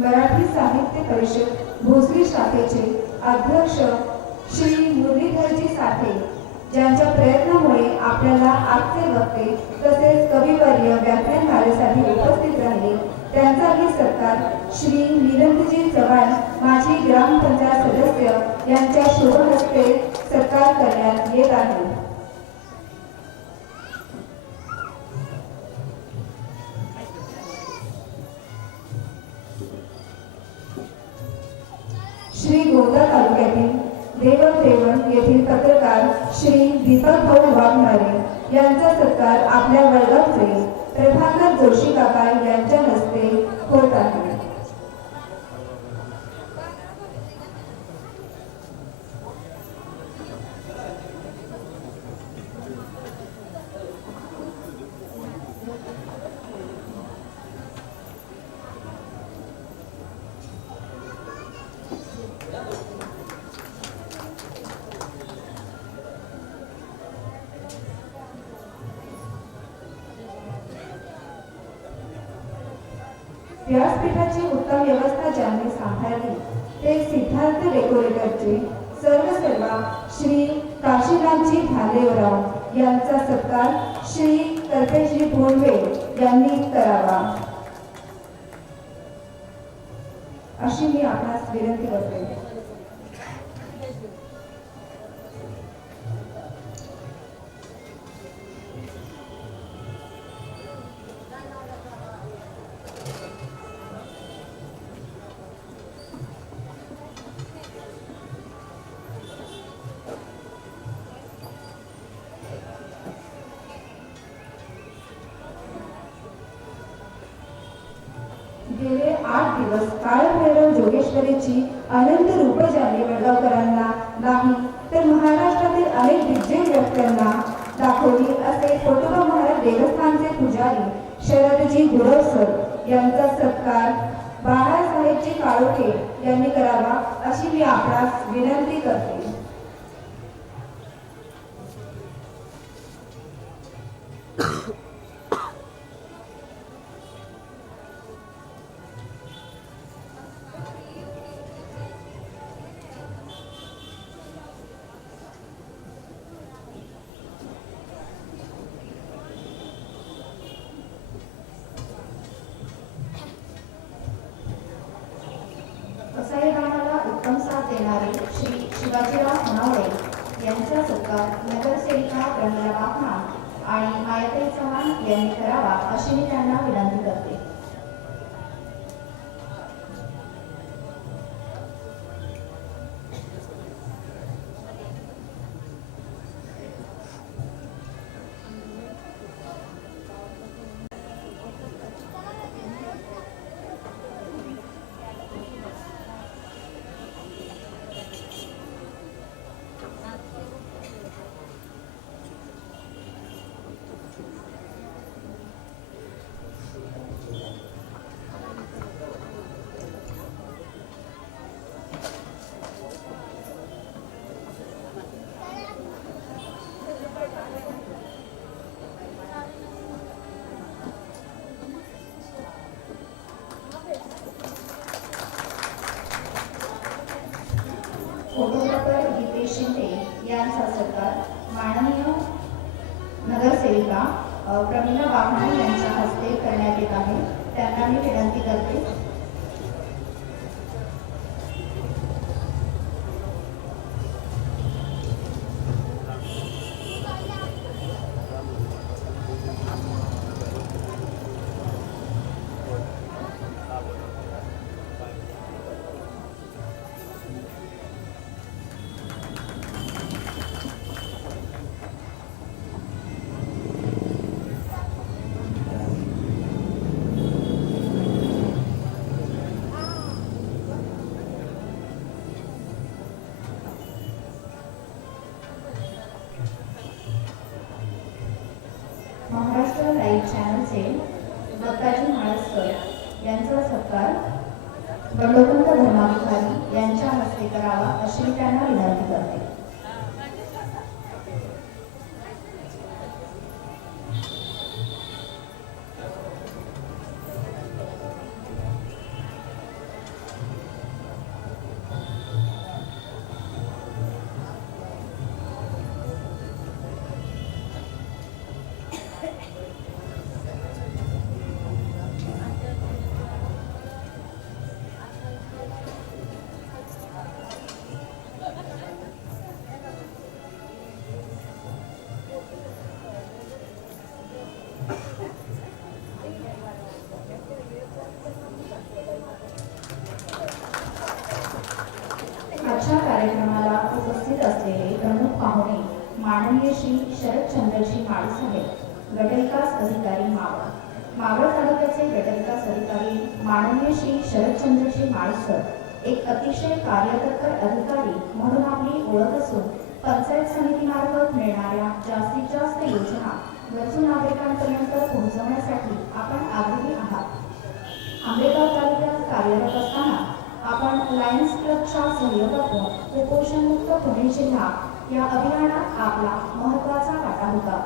मराठी साहित्य परिषद भोसरी शाखेचे अध्यक्ष श्री मुरलीधरजी साठे, ज्यांच्या प्रयत्नामुळे आपल्याला आजचे वक्ते तसेच कविवर्य व्याख्यानमालेसाठी उपस्थित राहिले, त्यांचाही सत्कार श्री निरंजनजी चव्हाण माजी ग्रामपंचायत सदस्य यांच्या शुभहस्ते सत्कार करण्यात येत आहे. श्री गोंदा तालुक्यातील देवदेवण येथील पत्रकार श्री दीपक भाऊ वाघमारे यांचा सत्कार आपल्या वर्गाचे प्रभाकर जोशी काका यांच्या हस्ते होत आहे. व्यासपीठाची उत्तम व्यवस्था ज्यांनी सांभाळली ते सिद्धार्थ डेकोरेटरचे सर्वसेवा श्री काशीनाथजी भालेराव यांचा सत्कार श्री कल्पेशजी भोंडवे यांनी करावा अशी मी आपणास विनंती करते. गेले 8 दिवस काळभैरव जोगेश्वरीची अनंत रूप ज्यांनी वडगावकरांना नाही तर महाराष्ट्रातील अनेक दिग्गज व्यक्तींना दाखवली असे कोटोबा महाराज देवस्थानचे पुजारी शरदजी गुरवसर यांचा सत्कार बाळासाहेबजी काळोखे यांनी करावा अशी मी आपणास विनंती करते. कसाईरामाला उत्तम साथ देणारे श्री शिवाजीराव होनावळे यांचा सत्कार नगरसेविका प्रमिला वाघमा आणि मायाताई चव्हाण यांनी करावा अशी मी त्यांना विनंती करते. फोटोग्राफर गीतेश शिंदे यांचा सत्कार माननीय नगरसेविका प्रमिला वाघमा यांच्या हस्ते करण्यात येत आहे. त्यांना मी विनंती करते. महाराष्ट्र लाईव्ह चॅनलचे दत्ताजी म्हाळसकर यांचा सत्कार बंडोपंत धर्माधिकारी यांच्या हस्ते करावा अशी मी त्यांना विनंती करते. साहेब गटविकास अधिकारी मावळ. मावळ तालुक्याचे गटविकास अधिकारी माननीय श्री शरदचंद्रजी माळी सर एक अतिशय कार्यतत्पर अधिकारी म्हणून आपली ओळख असून पंचायत समितीमार्फत मिळणाऱ्या जास्तीत जास्त योजना गरजू नागरिकांपर्यंत पोहोचवण्यासाठी आपण आग्रही आहात. आंबेगाव तालुक्यात कार्यरत असताना आपण लायन्स क्लबच्या सहयोगातून कुपोषणमुक्त पुणे जिल्हा या अभियानात आपला महत्त्वाचा वाटा होता.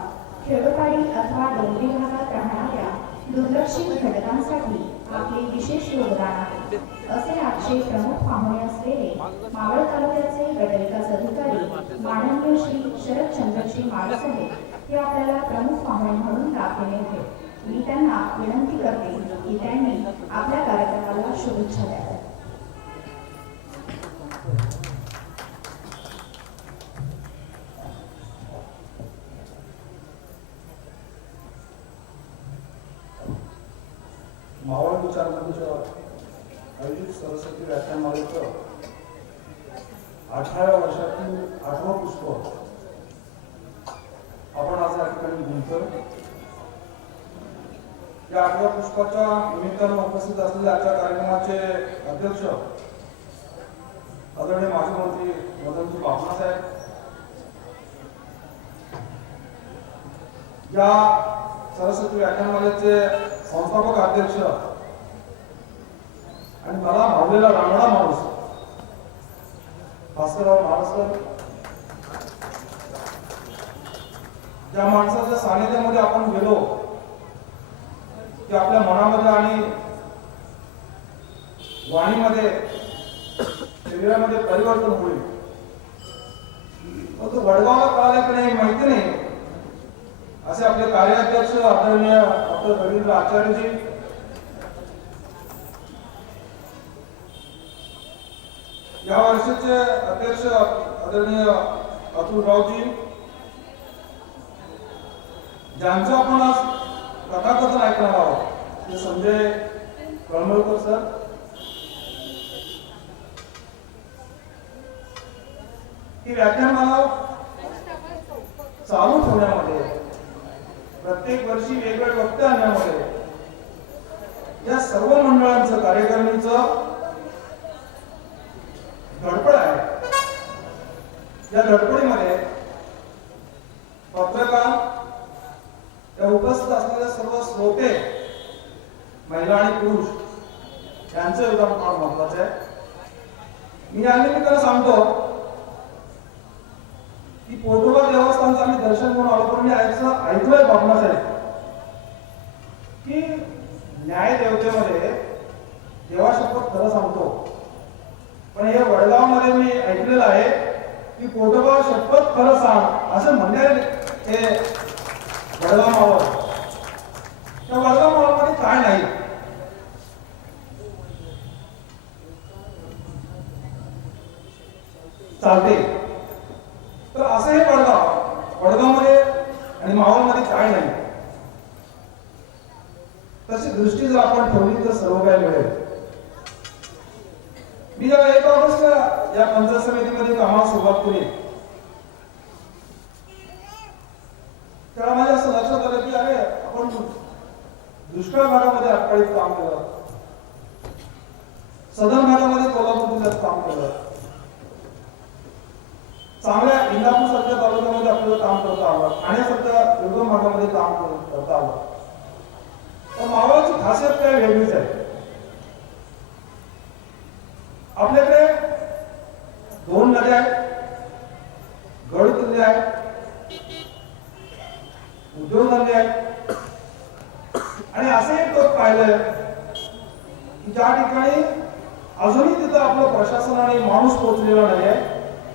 खेडोपाडी अथवा डोंगरी भागात राहणाऱ्या दुर्लक्षित घटकांसाठी आपले विशेष योगदान आहे. असे आजचे प्रमुख पाहुणे असलेले मावळ तालुक्याचे गटविकास अधिकारी माननीय श्री शरदचंद्रजी माळी साहेब हे आपल्याला प्रमुख पाहुणे म्हणून लाभलेले होते. मी त्यांना विनंती करते की त्यांनी आपल्या कार्यक्रमाला शुभेच्छा द्याव्यात. मावळ विचारमंच आयोजित सरस्वती व्याख्यानमालेचं 18व्या वर्षातील 8वं पुष्प आपण आज या ठिकाणी गुंतवतो. या 8व्या पुष्पाच्या निमित्तानं उपस्थित असलेल्या आजच्या कार्यक्रमाचे अध्यक्ष आदरणीय माजी मंत्री मदनजी बापना साहेब, या सरस्वती व्याख्यानमालेचे संस्थापक अध्यक्ष आणि मला भावलेला रांगडा माणूस भास्करराव महाराष्ट्र, ज्या माणसाच्या सानिध्यामध्ये आपण गेलो की आपल्या मनामध्ये आणि वाणीमध्ये शरीरामध्ये परिवर्तन होईल. तो वडगावला कळाले की नाही माहिती नाही, असे आपले कार्याध्यक्ष आदरणीय डॉक्टर रवींद्र आचार्यजी, या वर्षाचे अध्यक्ष आदरणीय अतुलरावजी, ज्यांचं आपण आज कथाकथन ऐकणार आहोत ते संजय कळमळकर सर. ही व्याख्यानमाला चालू ठेवण्यामध्ये, प्रत्येक वर्षी वेगवेगळे वक्ते आणण्यामध्ये या सर्व मंडळांचं कार्यकारिणीचं धडपड आहे. या धडपडीमध्ये पत्रकार, या उपस्थित असलेले सर्व श्रोते, महिला आणि पुरुष यांचं योगदान फार महत्वाचं आहे. मी या निमित्तानं सांगतो की पोटोबा देवस्थानचं आम्ही दर्शन घेऊन आलो, पण मी ऐकलंय बापना साहेब की न्याय देवतेमध्ये देवाशपथ खरं सांगतो, पण हे वडगावमध्ये मी ऐकलेलं आहे की पोटोबा शपथ खरं सांग असं म्हणणे हे वडगाव मावळ. त्या वडगाव मावळमध्ये काय नाही, चालते. तर असं हे वडगावमध्ये आणि मावळमध्ये काय नाही, तशी दृष्टी जर आपण ठेवली तर सर्व काही मिळेल. मी जेव्हा 1 ऑगस्ट या पंचायत समितीमध्ये कामाला सुरुवात केली तेव्हा माझ्या असं लक्षात आलं की अरे आपण दुष्काळ भागामध्ये अटकाळीत काम केलं, सदर भागामध्ये कोल्हापूर जिल्ह्यात काम केलं, चांगल्या इंदापूर सारख्या तालुक्यामध्ये आपल्याला काम करता आलं, ठाण्यासारख्या दुर्गम भागामध्ये काम करता आलं. तर मावळाची खासियत काय वेगळीच आहे. आपल्याकडे 2 नद्या आहेत, गड किल्ले आहेत, उद्योगधंदे आहेत, आणि असं एक टोक पाहिलंय की ज्या ठिकाणी अजूनही तिथं आपलं प्रशासनाने माणूस पोहोचलेला नाही आहे,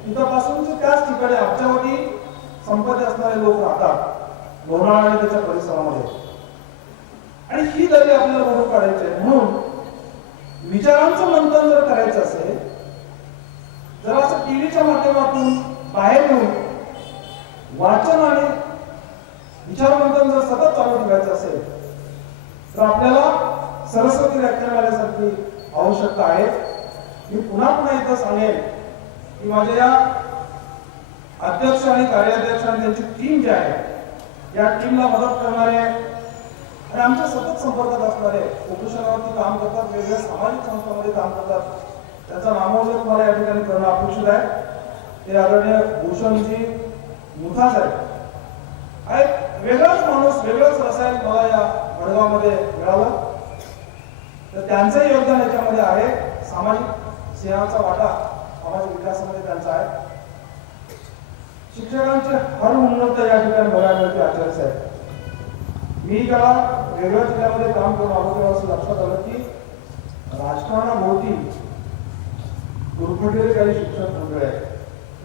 तिथपासूनच त्याच ठिकाणी अब्जावधी संपत्ती असणारे लोक राहतात लोणावळा आणि त्याच्या परिसरामध्ये. आणि ही दरी आपल्याला भरून काढायची आहे. म्हणून विचारांचं मंथन जर करायचं असेल, जर असं टीव्हीच्या माध्यमातून बाहेर येऊन वाचन आणि विचार मंथन जर सतत चालू ठेवायचं असेल तर आपल्याला सरस्वती व्याख्यानमालेसारखी आवश्यकता आहे. मी पुन्हा पुन्हा इथं सांगेन की माझ्या या अध्यक्ष आणि कार्याध्यक्ष आणि त्यांची टीम जी आहे या टीमला मदत करणारे आणि आमच्या सतत संपर्कात असणारे, कुपोषणावरती काम करतात, वेगवेगळ्या सामाजिक संस्थांमध्ये काम करतात, त्याचा नामोल्लेख मला या ठिकाणी करणं अपेक्षित आहे. ते आदरणीय भूषणजी मुथा साहेब एक वेगळाच माणूस, वेगळंच रसायन मला या वडगावमध्ये मिळालं. तर त्यांचंही योगदान याच्यामध्ये आहे. सामाजिक सेवाचा वाटा सामाजिक विकासामध्ये त्यांचा आहे. शिक्षकांचे हर उन्नत या ठिकाणी बघायला मिळते. आचार्य साहेब, मी जेव्हा वेगळ्या जिल्ह्यामध्ये काम करून आलो तेव्हा असं लक्षात आलं की राजकारणाभोवती गुरफटलेले काही शिक्षक मंडळ आहेत.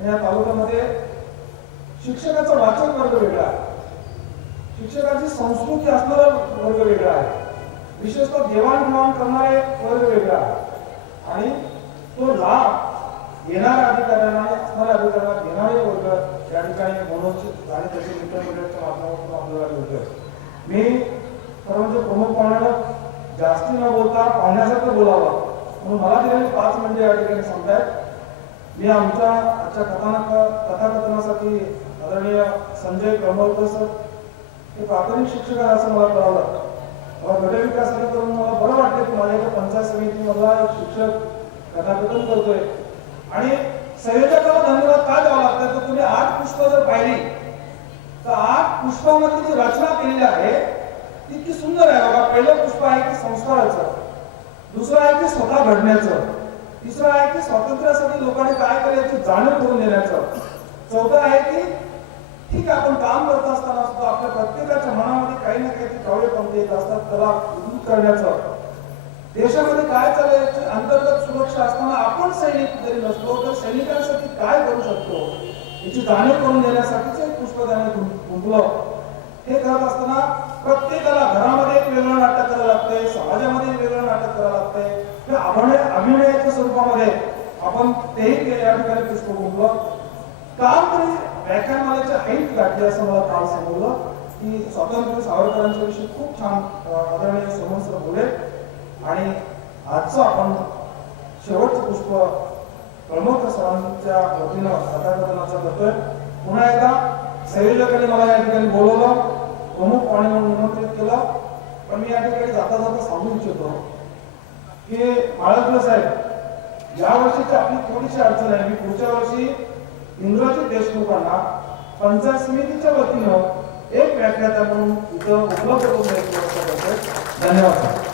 या तालुक्यामध्ये शिक्षकाचा वाचक वर्ग वेगळा आहे, शिक्षकाची संस्कृती असणारा वर्ग वेगळा आहे, विशेषतः देवाणघेवाण करणारे वर्ग वेगळा आहे आणि तो लाभ येणाऱ्या अधिकाऱ्यांना आणि असणाऱ्या अधिकाऱ्यांना देणारे वर्ग या ठिकाणी मनोचित आणि त्याचे मित्रमंडळाच्या माध्यमातून आपल्याला मिळतोय. मी खरं म्हणजे प्रमुख पाहुण्याला जास्ती न बोलता पाहुण्यासारखं बोलावं म्हणून मला दिलेले 5 मिनिटे या ठिकाणी सांगतायत. मी आमच्या आजच्या कथाकथनासाठी आदरणीय संजय कळमळकर सर हे प्राथमिक शिक्षक आहे असं मला कळवलं. मला गट विकासासाठी करून मला बरं वाटतं की माझ्या एका पंचायत समितीमधला एक शिक्षक कथाकथन करतोय आणि संयोजकाला धन्यवाद का द्यावा लागतात. तर तुम्ही 8 पुष्प जर पाहिली तर 8 पुष्पामध्ये जी रचना केलेली आहे ती इतकी सुंदर आहे. बघा, पहिलं पुष्प आहे की संस्काराचं, दुसरं आहे की स्वतः घडण्याचं, तिसरं आहे की स्वातंत्र्यासाठी लोकांनी काय करायची जाणीव करून देण्याचं, चौथं आहे की ठीक आहे आपण काम करत असताना सुद्धा आपल्या प्रत्येकाच्या मनामध्ये काही ना काही कवळे पंक्ती येत असतात, त्याला दूर करण्याचं, देशामध्ये काय चालू याची अंतर्गत सुरक्षा असताना आपण सैनिक जरी नसलो तर सैनिकांसाठी काय करू शकतो याची जाणीव करून देण्यासाठीच एक पुष्प त्याने गुंतलं. हे करत असताना प्रत्येकाला घरामध्ये एक वेगळं नाटक करावं लागतंय, समाजामध्ये एक वेगळं नाटक करावं लागतंय. अभिनयाच्या स्वरूपामध्ये आपण तेही या ठिकाणी पुष्प गुंतलं. काम तरी व्याख्यानमालेची हाईट गाठली असं मला काल सांगितलं की स्वातंत्र्य सावरकरांच्या विषयी खूप छान आदरणीय सोमन सर बोलले आणि आजचं आपण शेवटचं पुष्प कळमळकर सरांच्या वतीनं कथाकथनाचं करतोय. पुन्हा एकदा संयोजकांनी मला या ठिकाणी बोलवलं, प्रमुख पाहुणे म्हणून निमंत्रित केलं. पण मी या ठिकाणी जाता जाता सांगू इच्छितो की माळकरे साहेब, या वर्षीची आपली थोडीशी अडचण आहे. मी पुढच्या वर्षी इंद्रजित देशमुखांना पंचायत समितीच्या वतीनं एक व्याख्याता म्हणून इथं उपलब्ध करून द्यायची व्यवस्था करतोय. धन्यवाद.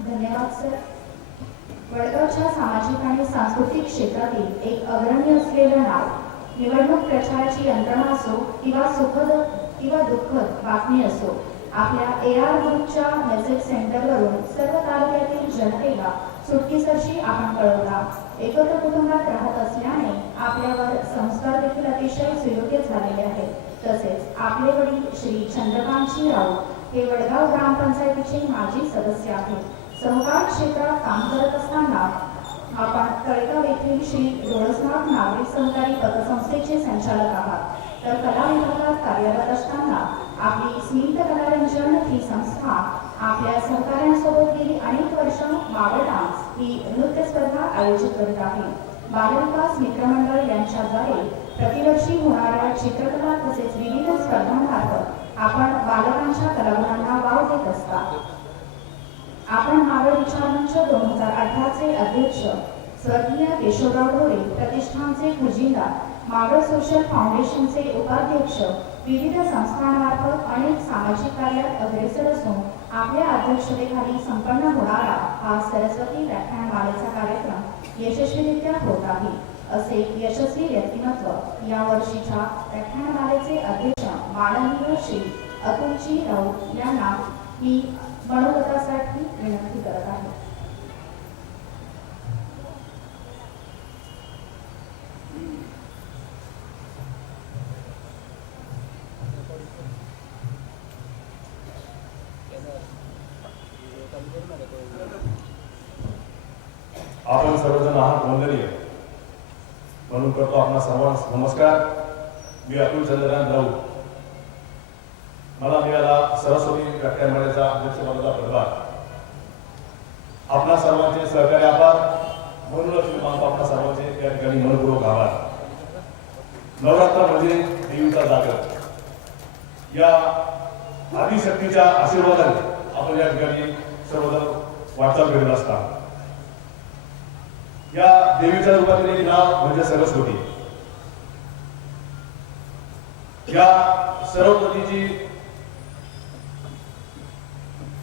धन्यवाद सर. वडगावच्या सामाजिक आणि सांस्कृतिक क्षेत्रातील एक अग्रणी असलेलं नाव, निवडणूक प्रचाराची यंत्रणा असो किंवा सुखद किंवा दुःखद बातमी असो, आपल्या AR ग्रुपच्या मेसेज सेंटरवरून सर्व तालुक्यातील जनतेला सुटकेसरशी आपण कळवला. एकत्र कुटुंबात राहत असल्याने आपल्यावर संस्कार देखील अतिशय सुयोग्य झालेले आहेत. तसेच आपले वडील श्री चंद्रकांतजी राऊत हे वडगाव ग्रामपंचायतीचे माजी सदस्य आहेत. सहकार क्षेत्रात काम करत असताना आपण तळेगाव येथील श्री डोळसनाथ नागरी सहकारी पतसंस्थेचे संचालक आहात. तर कला विभागात कार्यरत असताना आपली स्मित कलारंजन ही संस्था आपल्या सहकाऱ्यांसोबत गेली अनेक वर्ष मावळ डान्स ही नृत्य स्पर्धा आयोजित करीत आहे. बालविकास मित्रमंडळ यांच्याद्वारे प्रतिवर्षी होणाऱ्या चित्रकला तसेच विविध स्पर्धांमार्फत आपण बालकांच्या कलागुणांना वाव देत असतात. आपण मावळ विचारमंच 2018 चे अध्यक्ष स्वर्गीय केशवराव ढोरे प्रतिष्ठानचे खजिनदार, मावळ सोशल फाउंडेशनचे उपाध्यक्ष, विविध संस्थांमार्फत अनेक सामाजिक कार्यात अग्रेसर असून आपल्या अध्यक्षतेखाली संपन्न होणारा हा सरस्वती व्याख्यानमालेचा कार्यक्रम यशस्वीरित्या होत आहे. असे यशस्वी व्यक्तिमत्व या वर्षीच्या व्याख्यानमालेचे अध्यक्ष माननीय श्री अतुलजी राऊत यांना मी मनोगतासाठी विनंती करत आहे. आपण सर्वजण आहात वंदनीय म्हणून करतो आपला सर्वांस नमस्कार. मी अतुल चंद्रकांत राऊत. मला मिळाला सरस्वती व्याख्यानमालेचा अध्यक्षपदाचा पदभार. आपणा सर्वांचे सहकार्य आभार. म्हणूनच मी मानतो आपल्या सर्वांचे त्या ठिकाणी मनपूर्वक आभार. नवरात्र म्हणजे देवीचा जागर. या आदिशक्तीच्या आशीर्वादाने आपण या ठिकाणी सर्वजण वाटचाल करीत असतात. या देवीच्या रूपातील एक नाव म्हणजे सरस्वती. या सरस्वतीची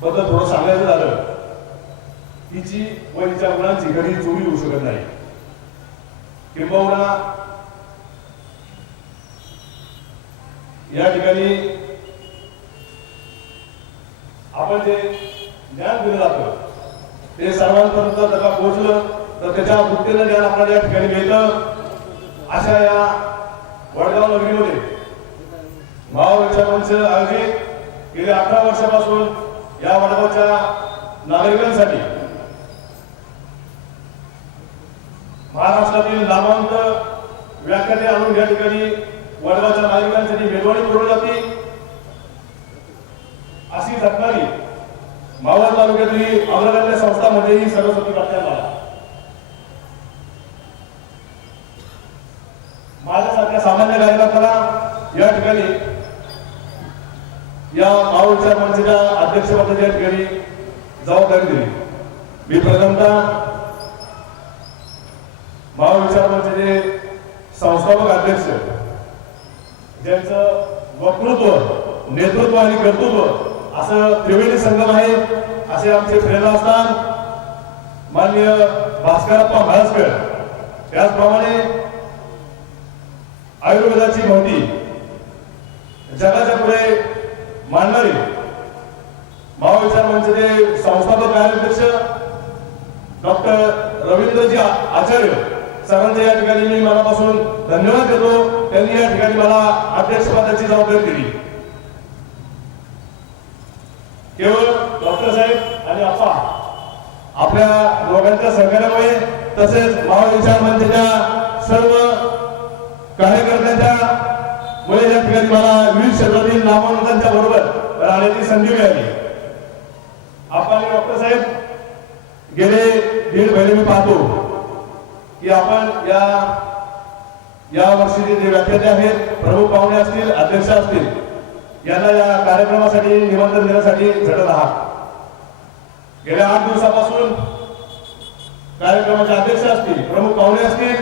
बद्दल थोडं सांगायचं झालं, तिची व तिच्या गुणांची कधी चोरी होऊ शकत नाही. किंबहुना या ठिकाणी आपण जे ज्ञान दिलं जातं ते सर्वांपर्यंत जर का पोहोचलं तर त्याच्या वृत्तीनं ज्ञान आपल्याला या ठिकाणी मिळतं. अशा या वडगाव नगरीमध्ये महाविचार मंच आयोजित गेल्या 18 वर्षापासून या वडगावच्या नागरिकांसाठी महाराष्ट्रातील नामवंत व्याख्याते आणून या ठिकाणी वडगावच्या नागरिकांसाठी मेजवानी पुरवली जाते. अशी झटणारी मावळ तालुक्यातील अग्रगण्य संस्थांमध्येही सरस्वती व्याख्यान झाला. माझ्यासारख्या सामान्य कार्यकर्त्याला या ठिकाणी या मावळच्या मंचाच्या अध्यक्षपदाच्या ठिकाणी जबाबदारी दिली. मी प्रथमतः मावळ विचार मंचाचे संस्थापक अध्यक्ष ज्यांचं वक्तृत्व, नेतृत्व आणि कर्तृत्व असं त्रिवेणी संगम आहे असे आमचे प्रेरणास्थान माननीय भास्करप्पा म्हाळसकर, त्याचप्रमाणे आयुर्वेदाची महती जगाच्या पुढे मांडणारे मावळ विचार मंचाचे संस्थापक कार्याध्यक्ष डॉक्टर रवींद्रजी आचार्य सरांच्या या ठिकाणी मी मनापासून धन्यवाद देतो. त्यांनी या ठिकाणी मला अध्यक्षपदाची जबाबदारी दिली. केवळ डॉक्टर साहेब आणि अप्पा आपल्या दोघांच्या सहकार्यामुळे तसेच मावळ विचार मंचाच्या सर्व कार्यकर्त्यांच्या मुळे या ठिकाणी मला विविध क्षेत्रातील नामवंतांच्या बरोबर राहण्याची संधी मिळाली. आपण डॉक्टर साहेब गेले 1.5 महिने मी पाहतो की आपण या वर्षीचे जे व्याख्याते आहेत, प्रमुख पाहुणे असतील, अध्यक्ष असतील, यांना या कार्यक्रमासाठी निमंत्रण देण्यासाठी झटत आहात. गेल्या 8 दिवसापासून कार्यक्रमाचे अध्यक्ष असतील, प्रमुख पाहुणे असतील,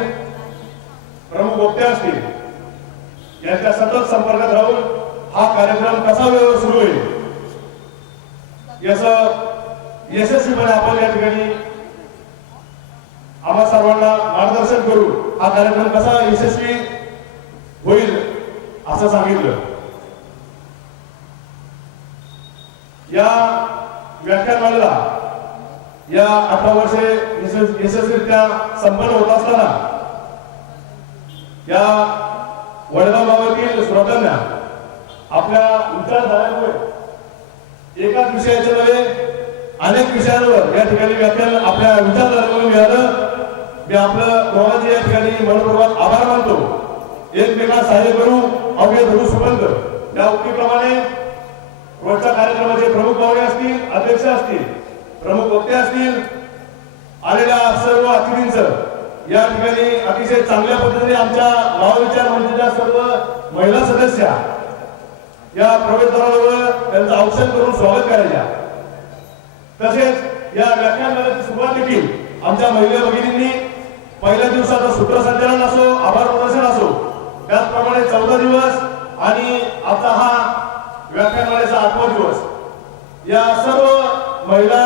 प्रमुख वक्ते असतील, यांच्या सतत संपर्कात राहून हा कार्यक्रम कसा वेळेवर सुरू होईल याचं यशस्वीपणे आपण या ठिकाणी आम्हा सर्वांना मार्गदर्शन करू. हा कार्यक्रम कसा यशस्वी होईल असं सांगितलं. या व्याख्यानमालेला या 18 वर्षे यशस्वीरित्या संपन्न होत असताना या वडगाव गावातील श्रोत्यांना आपल्या विचारधारेमुळे एकाच विषयाचे नव्हे अनेक विषयांवर या ठिकाणी व्याख्यान आपल्या विचारधारेमुळे मिळालं. मी आपलं दोघांचे या ठिकाणी मनपूर्वक आभार मानतो. एकमेकांना सहाय्य करू, अवघे धरू सुबंध या उक्तीप्रमाणे रोजच्या कार्यक्रमाचे प्रमुख पाहुणे असतील, अध्यक्ष असतील, प्रमुख वक्ते असतील, आलेल्या सर्व अतिथींचं या ठिकाणी अतिशय चांगल्या पद्धतीने आमच्या मावळ विचार मंचाच्या सर्व महिला सदस्या या प्रवेशद्वारावर त्यांचं औक्षण करून स्वागत करायच्या. तसेच या व्याख्यानमालेची सुरुवात देखील आमच्या महिला भगिनींनी पहिल्या दिवसाचं सूत्रसंचालन असो, आभार प्रदर्शन असो, त्याचप्रमाणे 14 दिवस आणि आता हा व्याख्यानमालेचा 8वा दिवस या सर्व महिला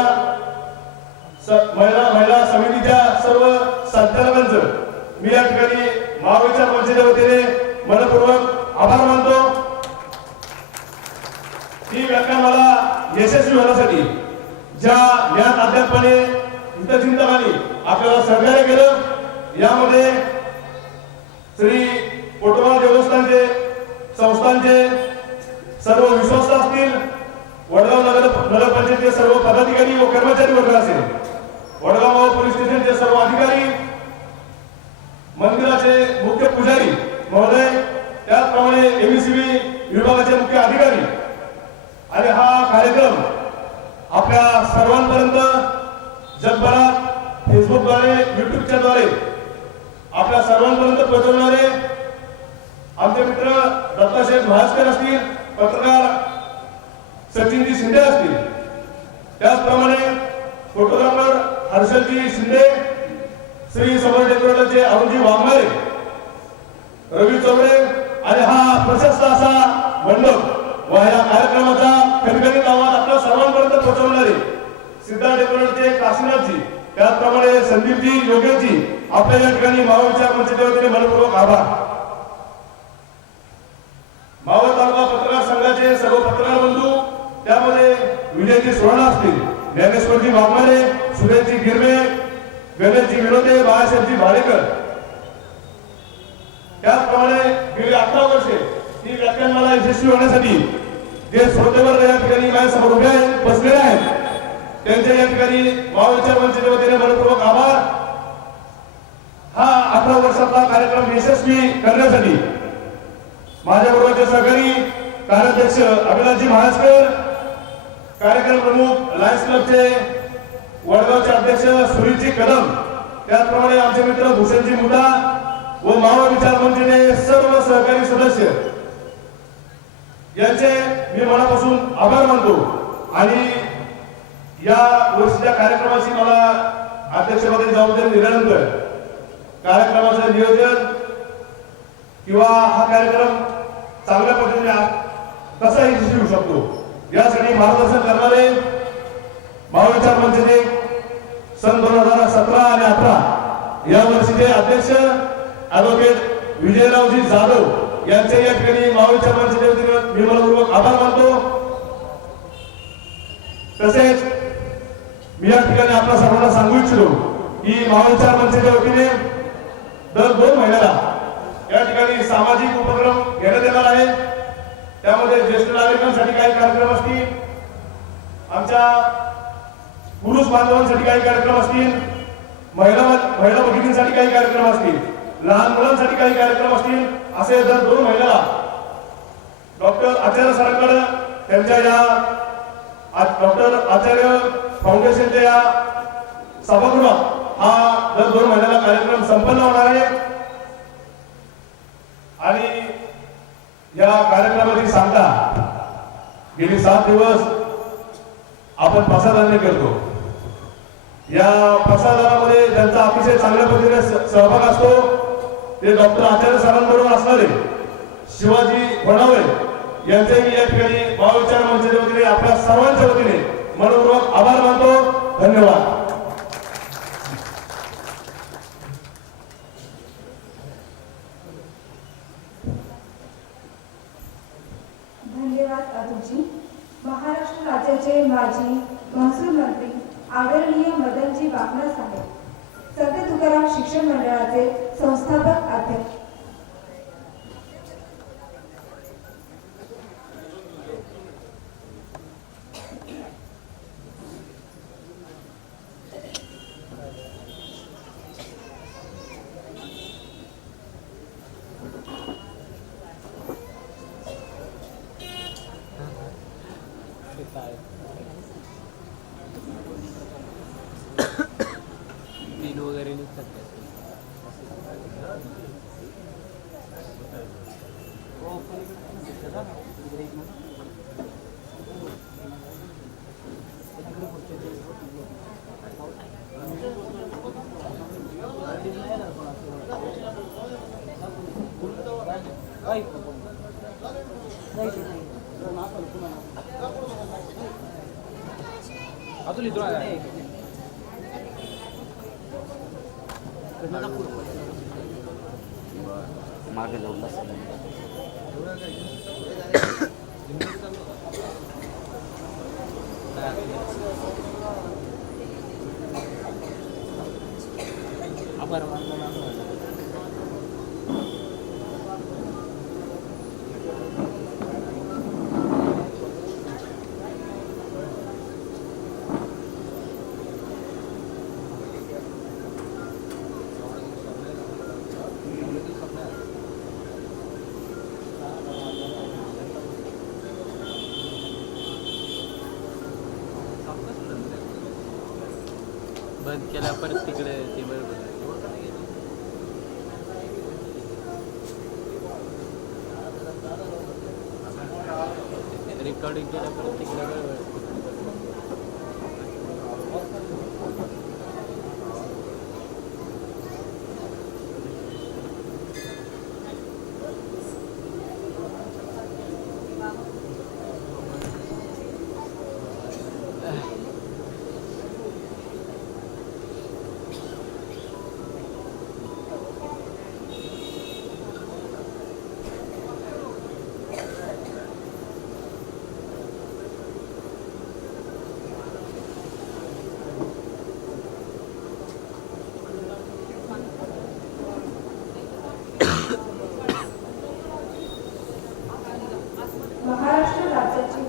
समितीच्या सर्व संचालकांचं मी या ठिकाणी मावळ विचार मंचाच्या वतीने मनपूर्वक आभार मानतो. ही व्याख्यानमाला यशस्वी होण्यासाठी ज्या ज्ञान अध्यापनाने हितचिंतकांनी आपल्याला सहकार्य केलं, यामध्ये श्री पोटोबा देवस्थानचे संस्थांचे सर्व विश्वस्त असतील, वडगाव नगरपंचायतचे सर्व पदाधिकारी व कर्मचारी वर्ग असेल, वडगाव पोलीस स्टेशनचे सर्व अधिकारी, मंदिराचे मुख्य पुजारी महोदय, त्याचप्रमाणे एमसीबी विभागाचे मुख्य अधिकारी आणि हा कार्यक्रम आपल्या सर्वांपर्यंत जगभरात फेसबुकद्वारे युट्यूबच्या द्वारे आपल्या सर्वांपर्यंत पोहोचवणारे आमचे मित्र दत्ताशेठ महास्कर असतील, पत्रकार सचिनजी शिंदे असतील, त्याचप्रमाणे फोटोग्राफर हर्षलजी शिंदे, श्री समर डेकोरेटरचे अरुणजी वाघमारे, रवी चौरे आणि हा प्रशस्त असा मंडप व या कार्यक्रमाचा कणकणीत आवाज आपल्या सर्वांपर्यंत पोहोचवणारे सिद्धार्थ डेकोरेटरचे काशीनाथजी, त्याचप्रमाणे संदीपजी, योगेशजी, आपल्या या ठिकाणी मावळ विचार मंचाच्या वतीने मनपूर्वक आभार. मावळ तालुका पत्रकार संघाचे सर्व पत्रकार बंधू, त्यामध्ये विजयजी सोळा असतील, ज्ञानेश्वरजी वाघमारे, सुरेशजी गिरमे, गणेशजी विनोदे, बाळासाहेबजी भाडेकर, त्याचप्रमाणे गेली 18 वर्षे ही व्याख्यानमाला यशस्वी होण्यासाठी जे श्रोतेवर्ग या ठिकाणी माझ्यासमोर उभे आहेत, बसलेले आहेत, त्यांच्या या ठिकाणी मावळ विचार मंचाच्या वतीने मनपूर्वक आभार. हा 18 वर्षाचा कार्यक्रम यशस्वी करण्यासाठी माझ्याबरोबरचे सहकारी कार्याध्यक्ष अभिलाषजी महास्कर, कार्यक्रम प्रमुख लायन्स क्लबचे वडगावचे अध्यक्ष सुनीलजी कदम, त्याचप्रमाणे आमचे मित्र भूषणजी मुदा व मावळ विचार मंचाचे सर्व सहकारी सदस्य यांचे मी मनापासून आभार मानतो. आणि या वर्षीच्या कार्यक्रमाची मला अध्यक्षपदाची जबाबदारी दिल्यानंतर कार्यक्रमाचं नियोजन किंवा हा कार्यक्रम चांगल्या पद्धतीने कसा यशस्वी होऊ शकतो यासाठी मार्गदर्शन करणारे मावळ विचार मंचाचे सन 2017 आणि 18 या वर्षीचे अध्यक्ष ऍडव्होकेट विजयरावजी जाधव यांचे या ठिकाणी मावळ विचार मंचाच्या वतीने मी मनपूर्वक आभार मानतो. तसेच मी या ठिकाणी आपल्या सर्वांना सांगू इच्छितो की मावळ विचार मंचाच्या वतीने दर 2 महिन्याला या ठिकाणी सामाजिक उपक्रम घेण्यात येणार आहे. त्यामध्ये ज्येष्ठ नागरिकांसाठी काही कार्यक्रम असतील, आमच्या पुरुष बांधवांसाठी काही कार्यक्रम असतील, महिला भगिनींसाठी काही कार्यक्रम असतील, लहान मुलांसाठी काही कार्यक्रम असतील, असे दर 2 महिन्याला डॉक्टर आचार्य सरांकडे त्यांच्या या डॉक्टर आचार्य फाउंडेशनच्या या सभागृहात हा दर 2 महिन्याला कार्यक्रम संपन्न होणार आहे. आणि या कार्यक्रमाची सांगता गेली 7 दिवस आपण प्रसादाने करतो. या प्रसादामध्ये ज्यांचा अतिशय चांगल्या पद्धतीने सहभाग असतो ते डॉक्टर आचार्य सरांबरोबर असणारे शिवाजी वडावळे यांचे मी या ठिकाणी मावळ विचार मंचाच्या वतीने आपल्या सर्वांच्या वतीने मनपूर्वक आभार मानतो. धन्यवाद. धन्यवाद अतुलजी. महाराष्ट्र राज्याचे माजी महसूल मंत्री आदरणीय मदनजी वाकणार साहेब, संत तुकाराम शिक्षण मंडळाचे संस्थापक अध्यक्ष, तीन वगैरे निघतात. अतुल इथून मागे जाऊन बस. आभार. बंद केल्या परत तिकडे ते बरोबर रेकॉर्डिंग केलं परत तिकडे बरोबर महाराष्ट्र राज्याचे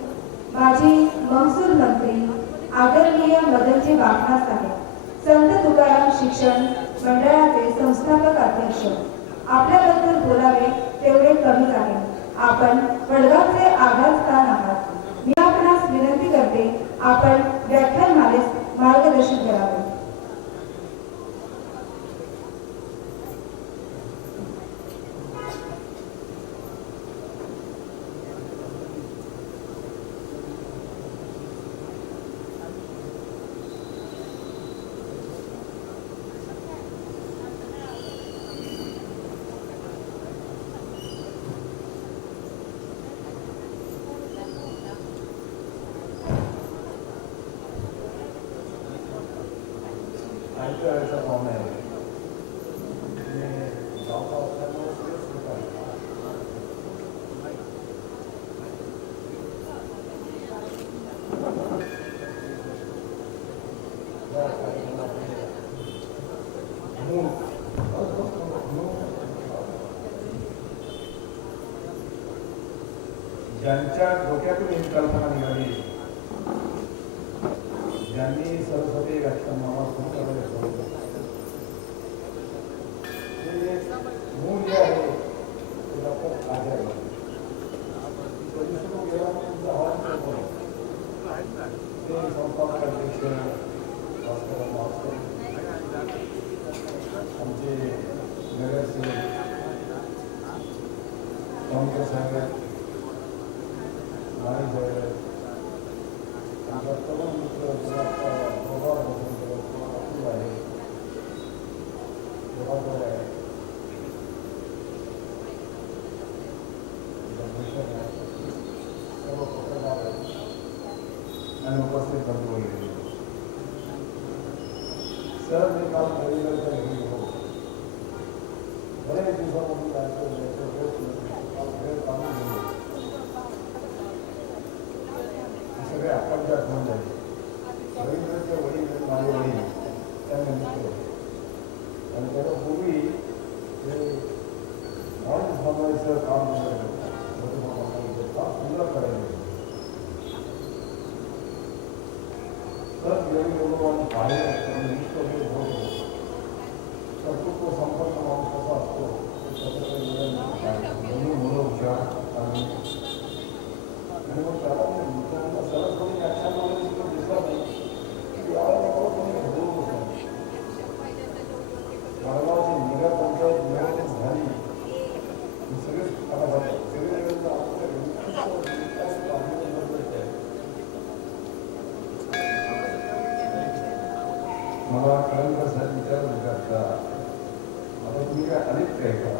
माजी महसूल मंत्री आदरणीय मदनजी वाघना साहेब संत तुकाराम शिक्षण मंडळाचे संस्थापक अध्यक्ष आपल्याबद्दल बोलावे तेवढे कमीच आहे. आपण वडगावचे आधारस्थान आहात. मी आपणास विनंती करते आपण व्याख्यानमालेस मार्गदर्शन करावे. ऐकायचा भावना आहे. आणि गावचा असल्यामुळे सगळेच लोक आहेत. या कार्यक्रमामध्ये ज्यांच्या डोक्यातून ही कल्पना निघाली, ज्यांनी सरस्वती व्याख्यानमाला सुरू करायला ठरवलं, ते जे मूळ जे आहे ते डॉक्टर आचार्य कधी सुरू गेला तुमचा हवामान ते संस्थापक अध्यक्ष भास्कर मास्तर, आमचे नगरसेवक टॉमकर साहेब, माळी साहेब, आमचा तरुण मित्र प्रभाव अतुल आहे, जबाबदार आहे, सर्व पत्रकार आणि उपस्थित बंधू वगैरे. सर मी काल रविवारच्या घरी गेलो. बरेच दिवसापासून जायचं वेळ काढून गेलो. सगळे आकांक्षा आठवण झाली. रवींद्रचे वडील माझे वडील त्यांना मित्र आणि त्याच्यापूर्वी ते माणूस बनवायचं काम सुंदर करायचं. तर गेली लोक बाहेर इष्ट वगैरे होतो तर तो संपर्क माणूस कसा असतो मुलं हुशार आणि मग त्याला सरस कोणी व्याख्यान वगैरे दिसला नाही की यावेळेला कोणी घडवूच नाही. वडगावची नगर पंचायत निवडणूक झाली सगळेच आता सगळे मला कळंकर साहेब विचारत होता आता तुम्ही काय आलेच काय का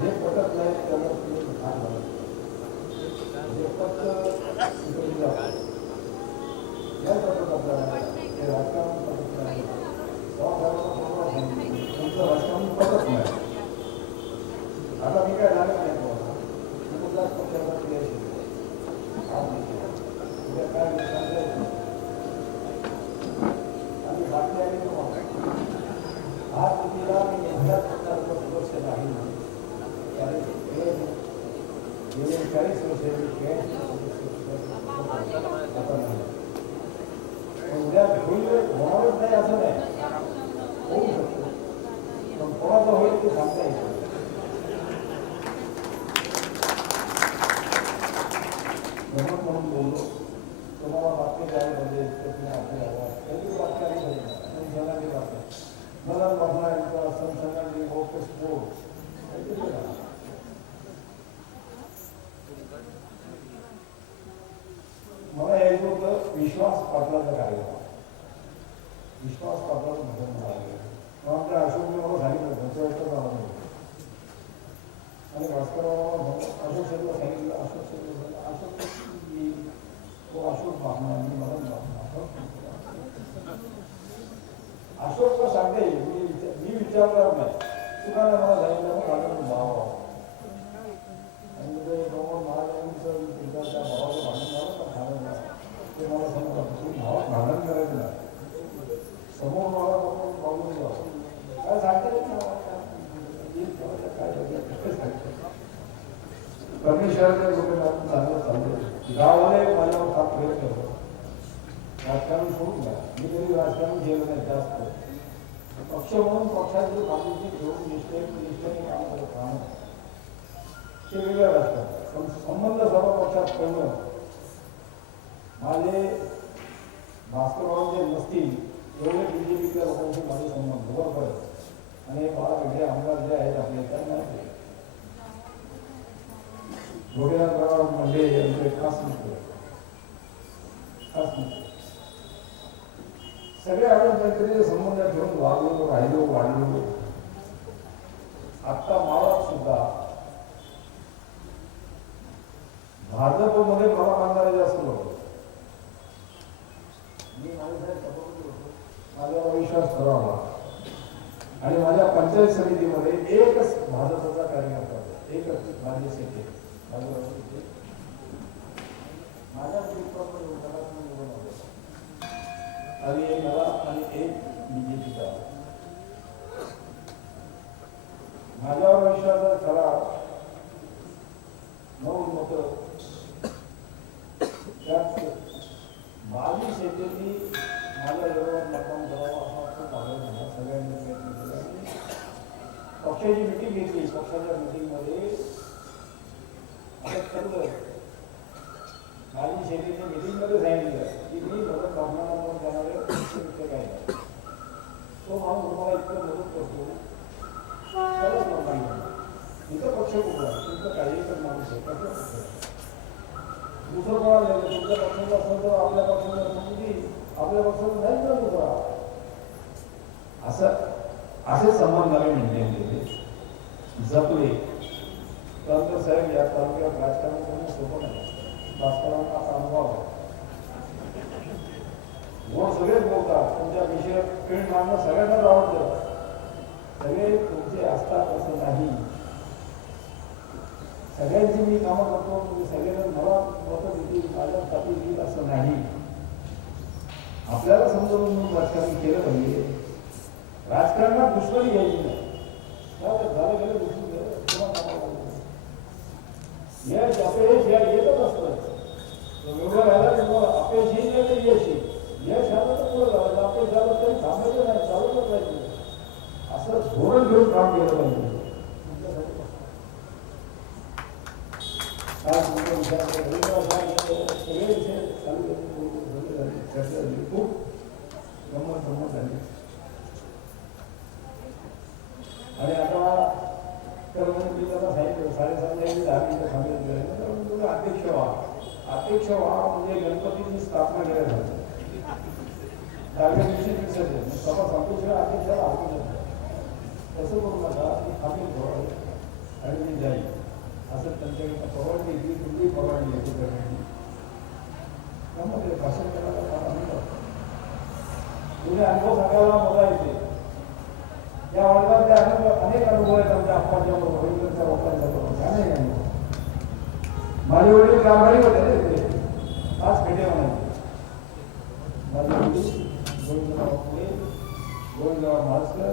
जे पटत नाही त्याला तुम्ही सांगा जे पटत नाही पटत आपल्याला ते राजकारण पटत नाही तुमचं राजकारण पटत नाही. आता मी काय लागत नाही तुम्हाला पक्षाचा क्रियाशील उद्या काय सांगायचं आणि बातमी आली हा तुम्हीला मी नेमक्या प्रकारचं सदस्य नाही गेले 40 वर्षे उद्या होणारच नाही असं नाही, होऊ शकतो पण कोणाचं होईल ते सांगता येईल. म्हणून बोललो तुम्हाला बातमी द्यायला पाहिजे तुम्ही आपल्याला काही बातमी आली पाहिजे जगाची बातमी मला बघा यांचा संस्थांनी ओके स्पोर्ट विश्वास पाटलाचा कार्यक्रम विश्वास पाटलाचं भजन लागले मग आमच्या अशोकने मला सांगितलं त्यांच्या वेळेस आला नाही आणि भास्करराव अशोक शेठला सांगितलं अशोक तो अशोक बापना आणि मदन बापना अशोक सांगते मी विचारणार नाही तुकाने मला सांगितलं मग माझं भाव आणि ते डोंगर महाराजांचं त्या भावाचं भांडण झालं तर भांडण झालं ते मला समजलं तुम्ही भावात भांडण करायचं नाही समोर मला बघून जाऊ काय सांगते काय परमेश्वराच्या लोकांना चांगलं चाललं गावाला माझ्यावर फार प्रयत्न करतो राजकारण सोडून द्या मी कधी राजकारण केलं नाही जास्त पक्ष म्हणून पक्षाची बाजूची घेऊन निष्ठेने काम करत राहणं ते वेगळं असतं पण संबंध सर्व पक्षात करणं माझे भास्करराव जे नसतील एवढे बीजेपीच्या लोकांशी माझे संबंध बरोबर आणि मला वेगळे आमदार जे आहेत आपले त्यांना गोरेगाव म्हणजे यांचे खास मित्र सगळे आपण काहीतरी संबंध ठेवून वागलो राहिलो वाढलो आता मावळात सुद्धा भाजपमध्ये मला मानणारे जास्त लोक मी माझ्यावर विश्वास ठरवला आणि माझ्या पंचायत समितीमध्ये एकच भाजपचा कार्यकर्ता होता एकच माझे शेती माझ्या आणि एक मला आणि एक बीजेपीचा माझ्यावर विश्वासाचा ठराव 9 मत त्यात 22 शेतींनी माझ्या विरोधात मतदान करावं असा खूप आग्रह झाला सगळ्यांनी प्रयत्न केला पक्षाची मिटिंग घेतली पक्षाच्या मिटिंगमध्ये असं ठरलं माझी शेतीने मिटिंगमध्ये सांगितलं की मी मदत करणारा म्हणून जाणारे शिक्षक आहे तो माणूस तुम्हाला इतकं मदत करतो त्यालाच मतदान करणार तुमचा पक्ष कुठला तुमचं काही तर माणूस आहे कसं पक्ष दुसरं कोणा झालं तुमच्या पक्षाचा असेल तर आपल्या पक्षाचा असेल की आपल्या पक्षाचा नाही तर दुसरा असं असे संबंध आम्ही मेंटेन केले जपले तर साहेब या तालुक्यात राजकारण करणं सोपं नाही भास्करांना असा अनुभव आहे गोड सगळेच बोलतात तुमच्या विषय फील्ड मारणं सगळ्यांनाच आवडतं सगळे तुमचे असतात असं नाही सगळ्यांची मी कामं करतो सगळ्यांना मला मतं देतील माझ्या तापी देईल असं नाही आपल्याला समजून राजकारण केलं पाहिजे राजकारणात दुश्मनी घ्यायची नाही झालं गेलं दुसरी गेलं किंवा कामाला यश अपयश या येतच असतं एवढं राहिला तेव्हा अपयश येईल नाही तर यश येईल यश आलं तर पुढं झालं अपयश झालं तरी थांबायचं नाही चालवलं पाहिजे असं धोरण घेऊन काम केलं पाहिजे आज तुमचा विचार सगळे विषय चालू चर्चा झाली खूप गंमत झाली आणि आता तर मी त्यांना सांगितलं 7:30 10 मिनिटं सांगितलं तुम्ही अध्यक्ष व्हा म्हणजे गणपतीची स्थापना केल्या जाते 10व्या दिवशी विसर्जन सभा संतोषला अध्यक्षाला आवडून जातं तसं करू नका की थांबेल थोडं आणि मी जाईल असं त्यांच्याकडे परवानगी घेतली तुम्ही परवानगी घेतली करण्याची त्यामध्ये भाषण करायला फार आनंद वाटतो तुम्ही अनुभव सांगायला मजा येते या वर्गात अनेक अनुभव आहेत आमच्या आप्पाच्या वडिलांच्या वडिलांच्या अनेक अनुभव माझे वडील कारभारी होते ना तिथे 5 पेढे म्हणायचे माझे वडील गोविंदराव म्हाळसकर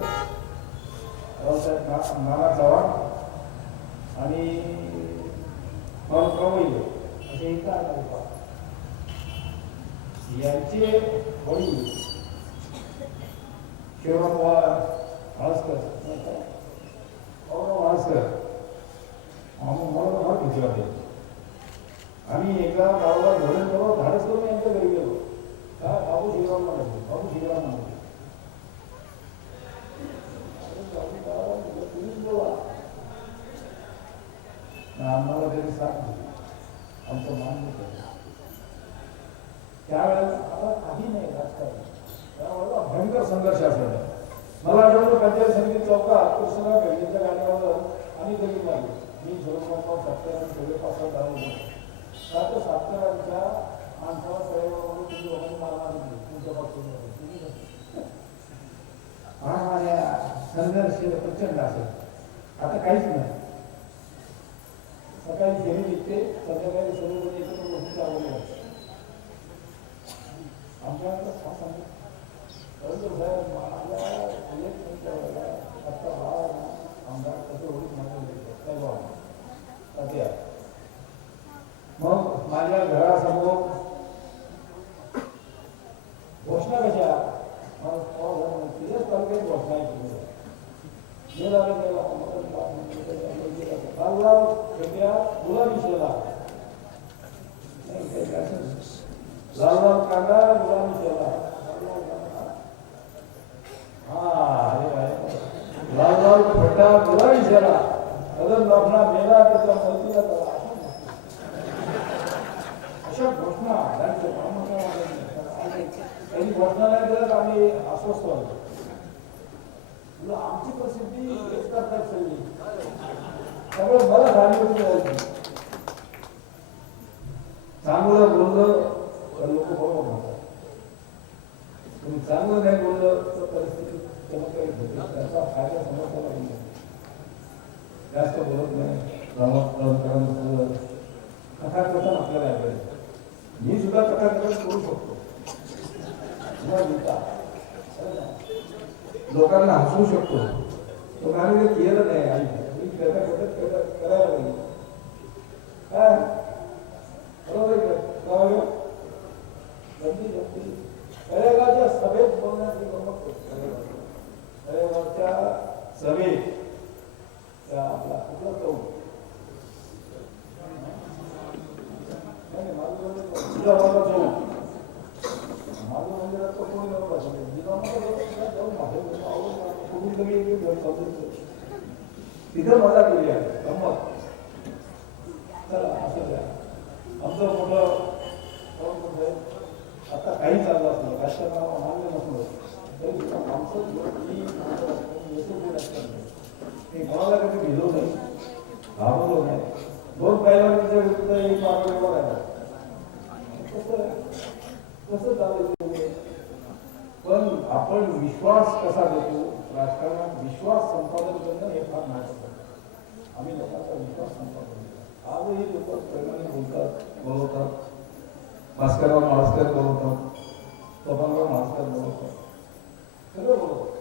रावसाहेब नाना चव्हाण आणि प्रवैले असे इतर यांचे वडील शिवराम म्हाळसकर म्हाळसकर मला फार खुशी वाटते आम्ही एका गावाला भजन करून धाडस करून यांच्या घरी गेलो काय बाबू शिवराम म्हणायचे बाबू शिवराम म्हणायचे तुम्हीच बोला आम्हाला तरी सांग आमचं मान त्यावेळेस आता काही नाही राजकारण, त्यावेळेला भयंकर संघर्ष असायचा. मला आठवतं पंचायत समिती चौकात कृष्णराव भेंडेच्या गाण्यावर आणि तरी लागले. मी जवळपास 70 पासून झालो. तर सातकरांच्या माणसाला सगळ्यावर तुम्ही लोकांनी मारणार होती तुमच्या बाबतीत. संघर्ष प्रचंड असेल. आता काहीच नाही. सकाळी फेरी निघते, संध्याकाळी सर्व एकत्र गोष्टी आवडल्या. आमच्याकडे सांगतो परंतु साहेब माझ्या इलेक्शनच्या वेळेला आता आमदार कसं होईल माझ्या मग माझ्या घरासमोर घोषणा कशा तालुक्यात घोषणा गुलाबी शेला लाललाल कांदा गुलाबी शेला लाल फटा गुलाबी शेला अजून लोकांना मेला त्याच्या मदतीला करा. अशा घोषणा काही घोषणा नाही करत आम्ही अस्वस्थ होतो. आमची प्रसिद्धी हेच करतात सगळी सगळं मला झाली होती. चांगलं बोललं तर लोक बरोबर म्हणतात, तुम्ही चांगलं नाही बोललं तर परिस्थिती चमत्कारिक होते. त्याचा फायदा समोरच्याला होईल. जास्त बोलत नाही. कथाकथन आपल्याला ऐकायचं. मी सुद्धा कथाकथन करू शकतो. लोकांना हसवू शकतो. तो आम्ही केलं नाही. आई मी करायला पाहिजे काय बरोबर. तळेगावच्या सभेत बोलण्याची गमत. तळेगावच्या सभेत आपला कुठला चौक माझं मंदिरात तो कोणी नव्हता. तिथं मजा केली आहे गंमत. चला असं द्या आमचं मोठं आता काही चाललं असलं राष्ट्रनाव मान्य नसलं तरी सुद्धा माणसं कोणाला कधी भिजवलं नाही, घाबरलो नाही. 2 पहिल्यांच्या विरुद्ध एक मागणीवर आहे. कसं चालू. पण आपण विश्वास कसा देतो राजकारणात. विश्वास संपादन करणं हे फार महत्त्वाचं. आम्ही लोकांचा विश्वास संपादन करतो. आजही लोक प्रेमाने बोलतात, बोलवतात. भास्करराव महाराजकर बोलवतात, सोपानराव महाराजकर बोलवतात, सगळं बोलवतात,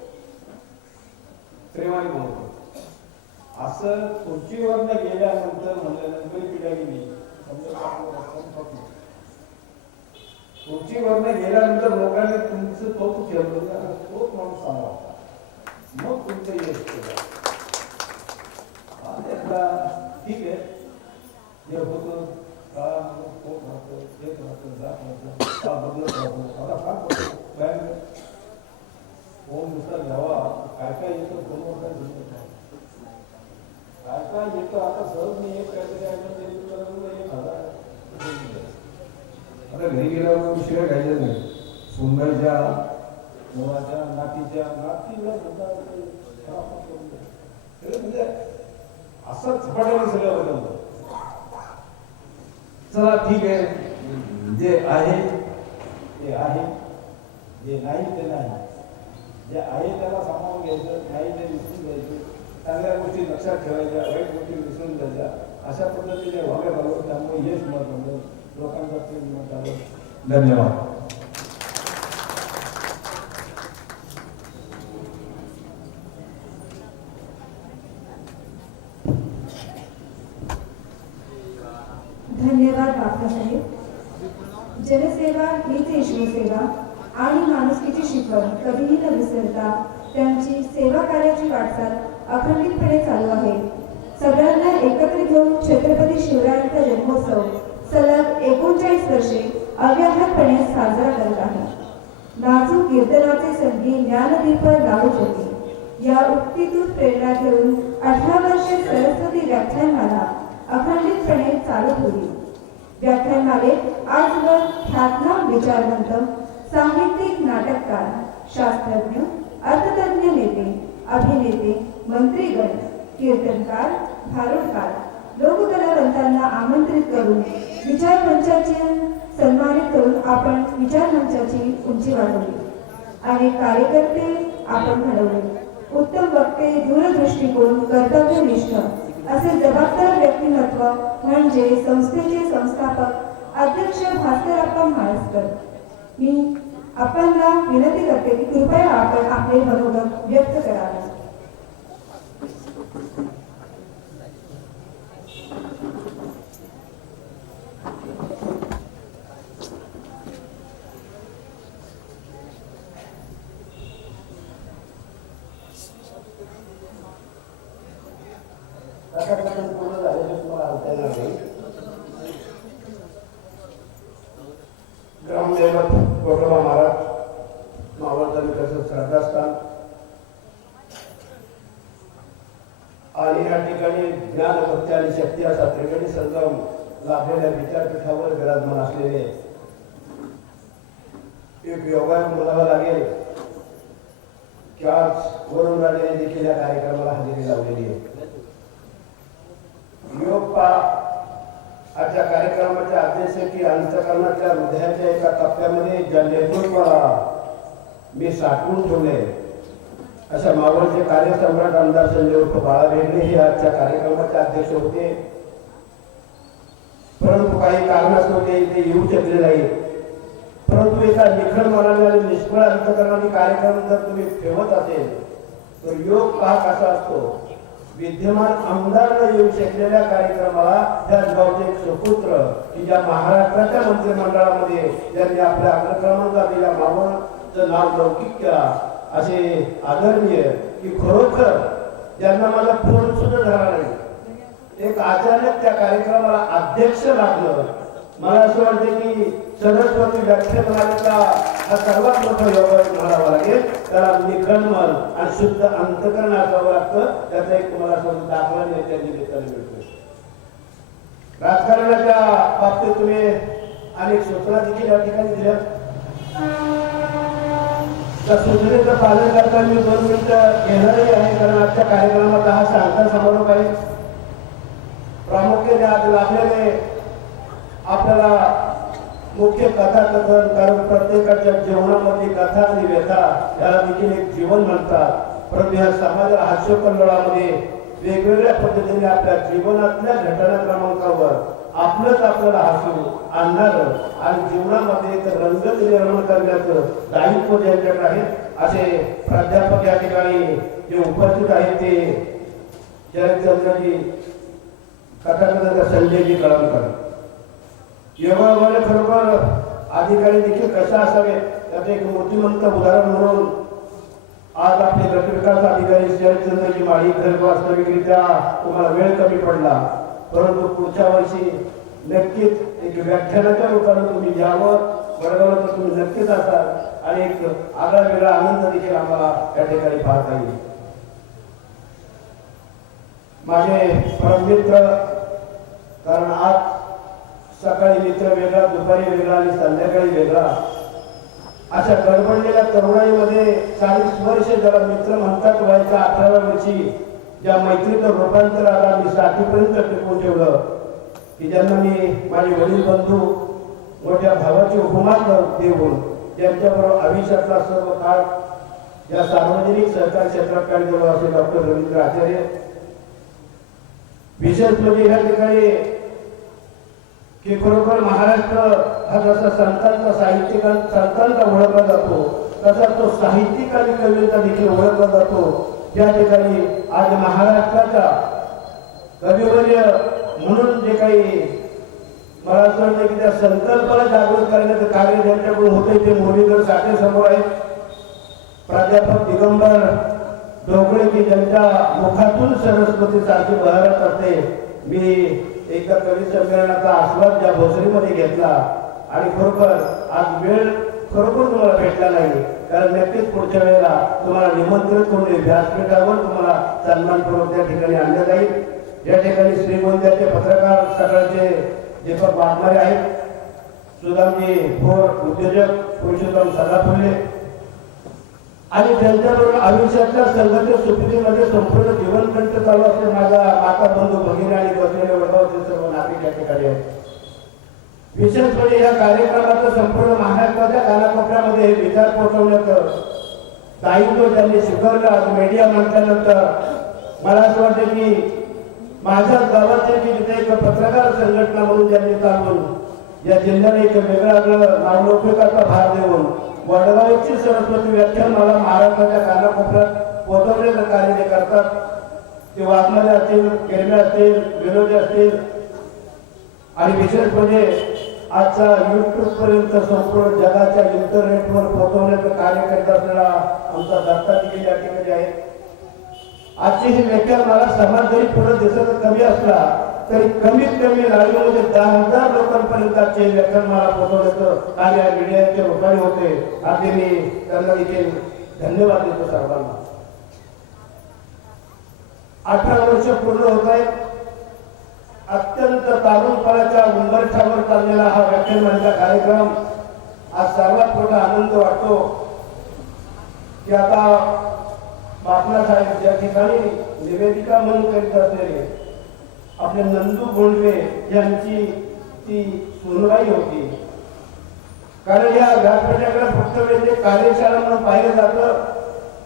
प्रेमाने बोलवतात. असं खुर्चीवरनं गेल्यानंतर म्हणल्यानंतर पिढ्या गेली. खुर्चीवरनं गेल्यानंतर लोकांनी तुमचं तोच ठेवलं, तोच माणूस सांगा मग तुमचं यश केलं. ठीक आहे जे होतं का पोट राहतं, येत राहतं, जात राहतं, का बदलत राहतो. आता फार पडतो बँक फोन नुसता घ्यावा. काय काय येतं फोनवर काय घेत नाही. काय काय येतं आता सहज मी एक काहीतरी आयटम 1000. आता घरी गेल्यावर विषय घ्यायचा नाही. सुंदरच्या मुलाच्या नातीच्या नातीला म्हणजे असं झपाट्याने सगळं बदलतं. चला ठीक आहे. जे आहे ते आहे, जे नाही ते नाही. जे आहे त्याला सामावून घ्यायचं, नाही ते विसरून घ्यायचं. चांगल्या गोष्टी लक्षात ठेवायच्या, वाईट गोष्टी विसरून द्यायच्या. अशा पद्धतीने वागत आलो. त्यामुळे यश मिळत आलं, लोकांचा प्रेम मिळत आलं. धन्यवाद. धन्यवाद बाबासाहेब. जनसेवा हीच ईश्वरसेवा आणि माणुसकीची शिकवण कधीही न विसरता त्यांची सेवा कार्याची वाटचाल अखंडितपणे चालू आहे. सगळ्यांना एकत्र घेऊन छत्रपती शिवरायांचा जन्मोत्सव सलग 39 वर्षे अव्याहतपणे साजरा करत आहे. नाजूक कीर्तनाचे संगीत ज्ञानदीप लावू होते. या उक्तीतून प्रेरणा घेऊन 18 वर्षे सरस्वती व्याख्यानमाला अखंडितपणे चालू होईल. व्याख्यानमालेत आजवर ख्यातनाम विचारवंत, साहित्यिक, नाटककार, शास्त्रज्ञ, अर्थतज्ञ, नेते, अभिनेते, मंत्रीगण, कीर्तनकार, भारुडकार, लोककलावंतांना आमंत्रित करून विचारमंचाचे सन्मानित करून आपण विचारमंचाची उंची वाढवली. अनेक कार्यकर्ते आपण घडवले. उत्तम वक्ते, दूरदृष्टिकोन, कर्तव्यनिष्ठ असे जबाबदार व्यक्तिमत्व म्हणजे संस्थेचे संस्थापक अध्यक्ष भास्करप्पा म्हाळसकर. मी आपल्याला विनंती करते की कृपया आपण आपले मनोगत व्यक्त करावे. पूर्ण झालेले तुम्हाला आणता येणार नाही. ग्रामदैवत गोठोबा महाराज, मावळ तालुक्याचं श्रद्धास्थान आणि या ठिकाणी ज्ञान, भक्ती आणि शक्ती असा त्रिवेणी संगम लाभलेल्या विचारपीठावर विराजमान असलेले एक योगायोग म्हणावा लागेल की आज वरुण राणेने देखील या कार्यक्रमाला हजेरी लावलेली आहे. योग पा आजच्या कार्यक्रमाच्या अध्यक्षकी अंतकरणाच्या हृदयाच्या एका टप्प्यामध्ये ज्या नेतृत्वाला मी साठवून ठेवले अशा मावळचे कार्यसम्राट आमदार संजय उर्फ बाळा भेगडे हे आजच्या कार्यक्रमाचे अध्यक्ष होते. परंतु काही कारणास्तव ते इथे येऊ शकले नाही. परंतु एका निखळ मनाने आणि निष्फळ अंतकरणाने कार्यक्रम जर तुम्ही ठेवत असेल तर योग पहा कसा असतो. विद्यमान आमदार न येऊ शकलेल्या कार्यक्रमाला त्याच गावचे एक सुपुत्र की ज्या महाराष्ट्राच्या मंत्रिमंडळामध्ये ज्यांनी आपल्या अग्रक्रमांक दिल्या मावळचं नाव लौकिक केला असे आदरणीय की खरोखर ज्यांना मला फोन सुद्धा झाला नाही, एक अचानक त्या कार्यक्रमाला अध्यक्ष लागलं. मला असं वाटतं की सरस्वती व्याख्यानमालेचा हा सर्वात मोठा योगायोग म्हणावा लागेल. त्याला निखळ मन आणि शुद्ध अंतकरण असावं लागतं. त्याचा एक तुम्हाला सोडून दाखला नेत्या निमित्ताने मिळतो. राजकारणाच्या बाबतीत तुम्ही अनेक सूचना देखील या ठिकाणी दिल्या. त्या सूचनेचं पालन करताना मी 2 मिनिटं घेणारही आहे, कारण आजच्या कार्यक्रमात हा शांत समारोप आहे. प्रामुख्याने आज लाभलेले आपल्याला मुख्य कथाकथन, कारण प्रत्येकाच्या जीवनामध्ये कथा आणि व्यथा याला देखील एक जीवन म्हणतात. परंतु या समाज हास्यकल्लोळामध्ये वेगवेगळ्या पद्धतीने आपल्या जीवनातल्या घटनाक्रमांकावर आपलंच आपल्याला हसू आणणारं आणि जीवनामध्ये एक रंगत निर्माण करण्याचं दायित्व ज्यांच्याकडे आहे असे प्राध्यापक या ठिकाणी जे उपस्थित आहेत ते जयचंद्रजी, कथाकथक संजयजी कळमकर. योगायोगाने खरोखर अधिकारी देखील कशा असावेत त्याचं एक मूर्तिमंत उदाहरण म्हणून आज आपले गटविकास अधिकारी जयचंद्रजी माळी खरं वास्तविकरित्या तुम्हाला वेळ कमी पडला, परंतु पुढच्या वर्षी नक्कीच एक व्याख्यानाच्या रूपाने तुम्ही यावं. वडगावला तर तुम्ही नक्कीच असाल आणि एक आगळा वेगळा आनंद देखील आम्हाला या ठिकाणी पाहता येईल. माझे परममित्र, कारण आज सकाळी मित्र वेगळा, दुपारी वेगळा आणि संध्याकाळी वेगळा, अशा गडबडलेल्या तरुणाईमध्ये 40 वर्ष ज्याला मित्र म्हणतात वयाच्या 18व्या वर्षी ज्या मैत्रीचं रूपांतर आता मी 60पर्यंत टिकवून ठेवलं की ज्यांना मी माझे वडील बंधू, मोठ्या भावाची उपमा देऊन त्यांच्याबरोबर आयुष्यातला सर्व काळ या सार्वजनिक सहकार क्षेत्रात काढलेलो असे डॉक्टर रवींद्र आचार्य. विशेष म्हणजे ह्या ठिकाणी की खरोखर महाराष्ट्र हा जसा संतांचा संतांचा ओळखला जातो तसा तो साहित्यिक आणि कवींचा देखील ओळखला जातो. त्या ठिकाणी आज महाराष्ट्राचा कविवर्य म्हणून जे काही मला असं वाटतं की त्या संकल्पाला जागृत करण्याचं कार्य ज्यांच्याकडून होते ते मुरलीधर साठे समोर आहेत. प्राध्यापक दिगंबर ढोकळे की ज्यांच्या मुखातून सरस्वती सारखी बहरत असते. मी एकदा कवी संमेलनाचा आस्वाद ज्या भोसरीमध्ये घेतला आणि खरोखर आज वेळ खरोखर तुम्हाला भेटला नाही, कारण नक्कीच पुढच्या वेळेला तुम्हाला निमंत्रित करून व्यासपीठावर तुम्हाला सन्मानपूर्वक त्या ठिकाणी आणलं जाईल. या ठिकाणी श्रीगोंद्याचे पत्रकार सकाळचे दीपक वाघमारे आहेत, सुदामजी भोर उद्योजक, पुरुषोत्तम सदाफुले आणि त्यांच्याबरोबर आयुष्याच्या संघर्ष सुप्रीमध्ये संपूर्ण जीवनकंठ चालू असले माझा माता बंधू भगिनी आणि बसलेले वडगावचे सर्व नागरिक या ठिकाणी आहेत. विशेष म्हणजे या कार्यक्रमाचं संपूर्ण महाराष्ट्राच्या कानाकोपऱ्यामध्ये विचार पोहोचवण्याचं दायित्व त्यांनी स्वीकारलं. आज मीडिया म्हटल्यानंतर मला असं वाटतं की माझ्या गावाचे की तिथे एक पत्रकार संघटना म्हणून त्यांनी चालवून या जिल्ह्याने एक वेगळा नावलौकिकाचा भार देऊन वडगावची सरस्वती व्याख्यान मला महाराष्ट्राच्या कानाकोपऱ्यात पोहोचवण्याचं कार्य ते करतात. ते वाघमारे असतील, केरमे असतील, विनोदी असतील आणि विशेष म्हणजे आजचा युट्यूब पर्यंत संपूर्ण जगाच्या इंटरनेटवर पोहोचवण्याचं कार्य करत असलेला आमचा दत्ता देखील या ठिकाणी आहे. आजची ही व्याख्यान मला समाज जरी पुढे दिसत कमी असला तरी कमीत कमी लाईव्हमध्ये 10,000 लोकांपर्यंत आजचे व्याख्यान मला पोहोचवण्याचं कार्य मीडियाच्या रूपाने होते. आधी मी त्यांना देखील धन्यवाद देतो सर्वांना. 18 वर्ष पूर्ण होत आहेत. अत्यंत तारुणपणाच्या उंबरठ्यावर चाललेला हा व्याख्यानमालेचा कार्यक्रम आज सर्वात मोठा आनंद वाटतो की आता बापना साहेब ज्या ठिकाणी निवेदिका म्हणून करीत असलेले आपले नंदू गोंडवे यांची ती सुनवाई होती. कारण या व्यासपीठाकडे फक्त म्हणजे कार्यशाळा म्हणून पाहिलं जातं.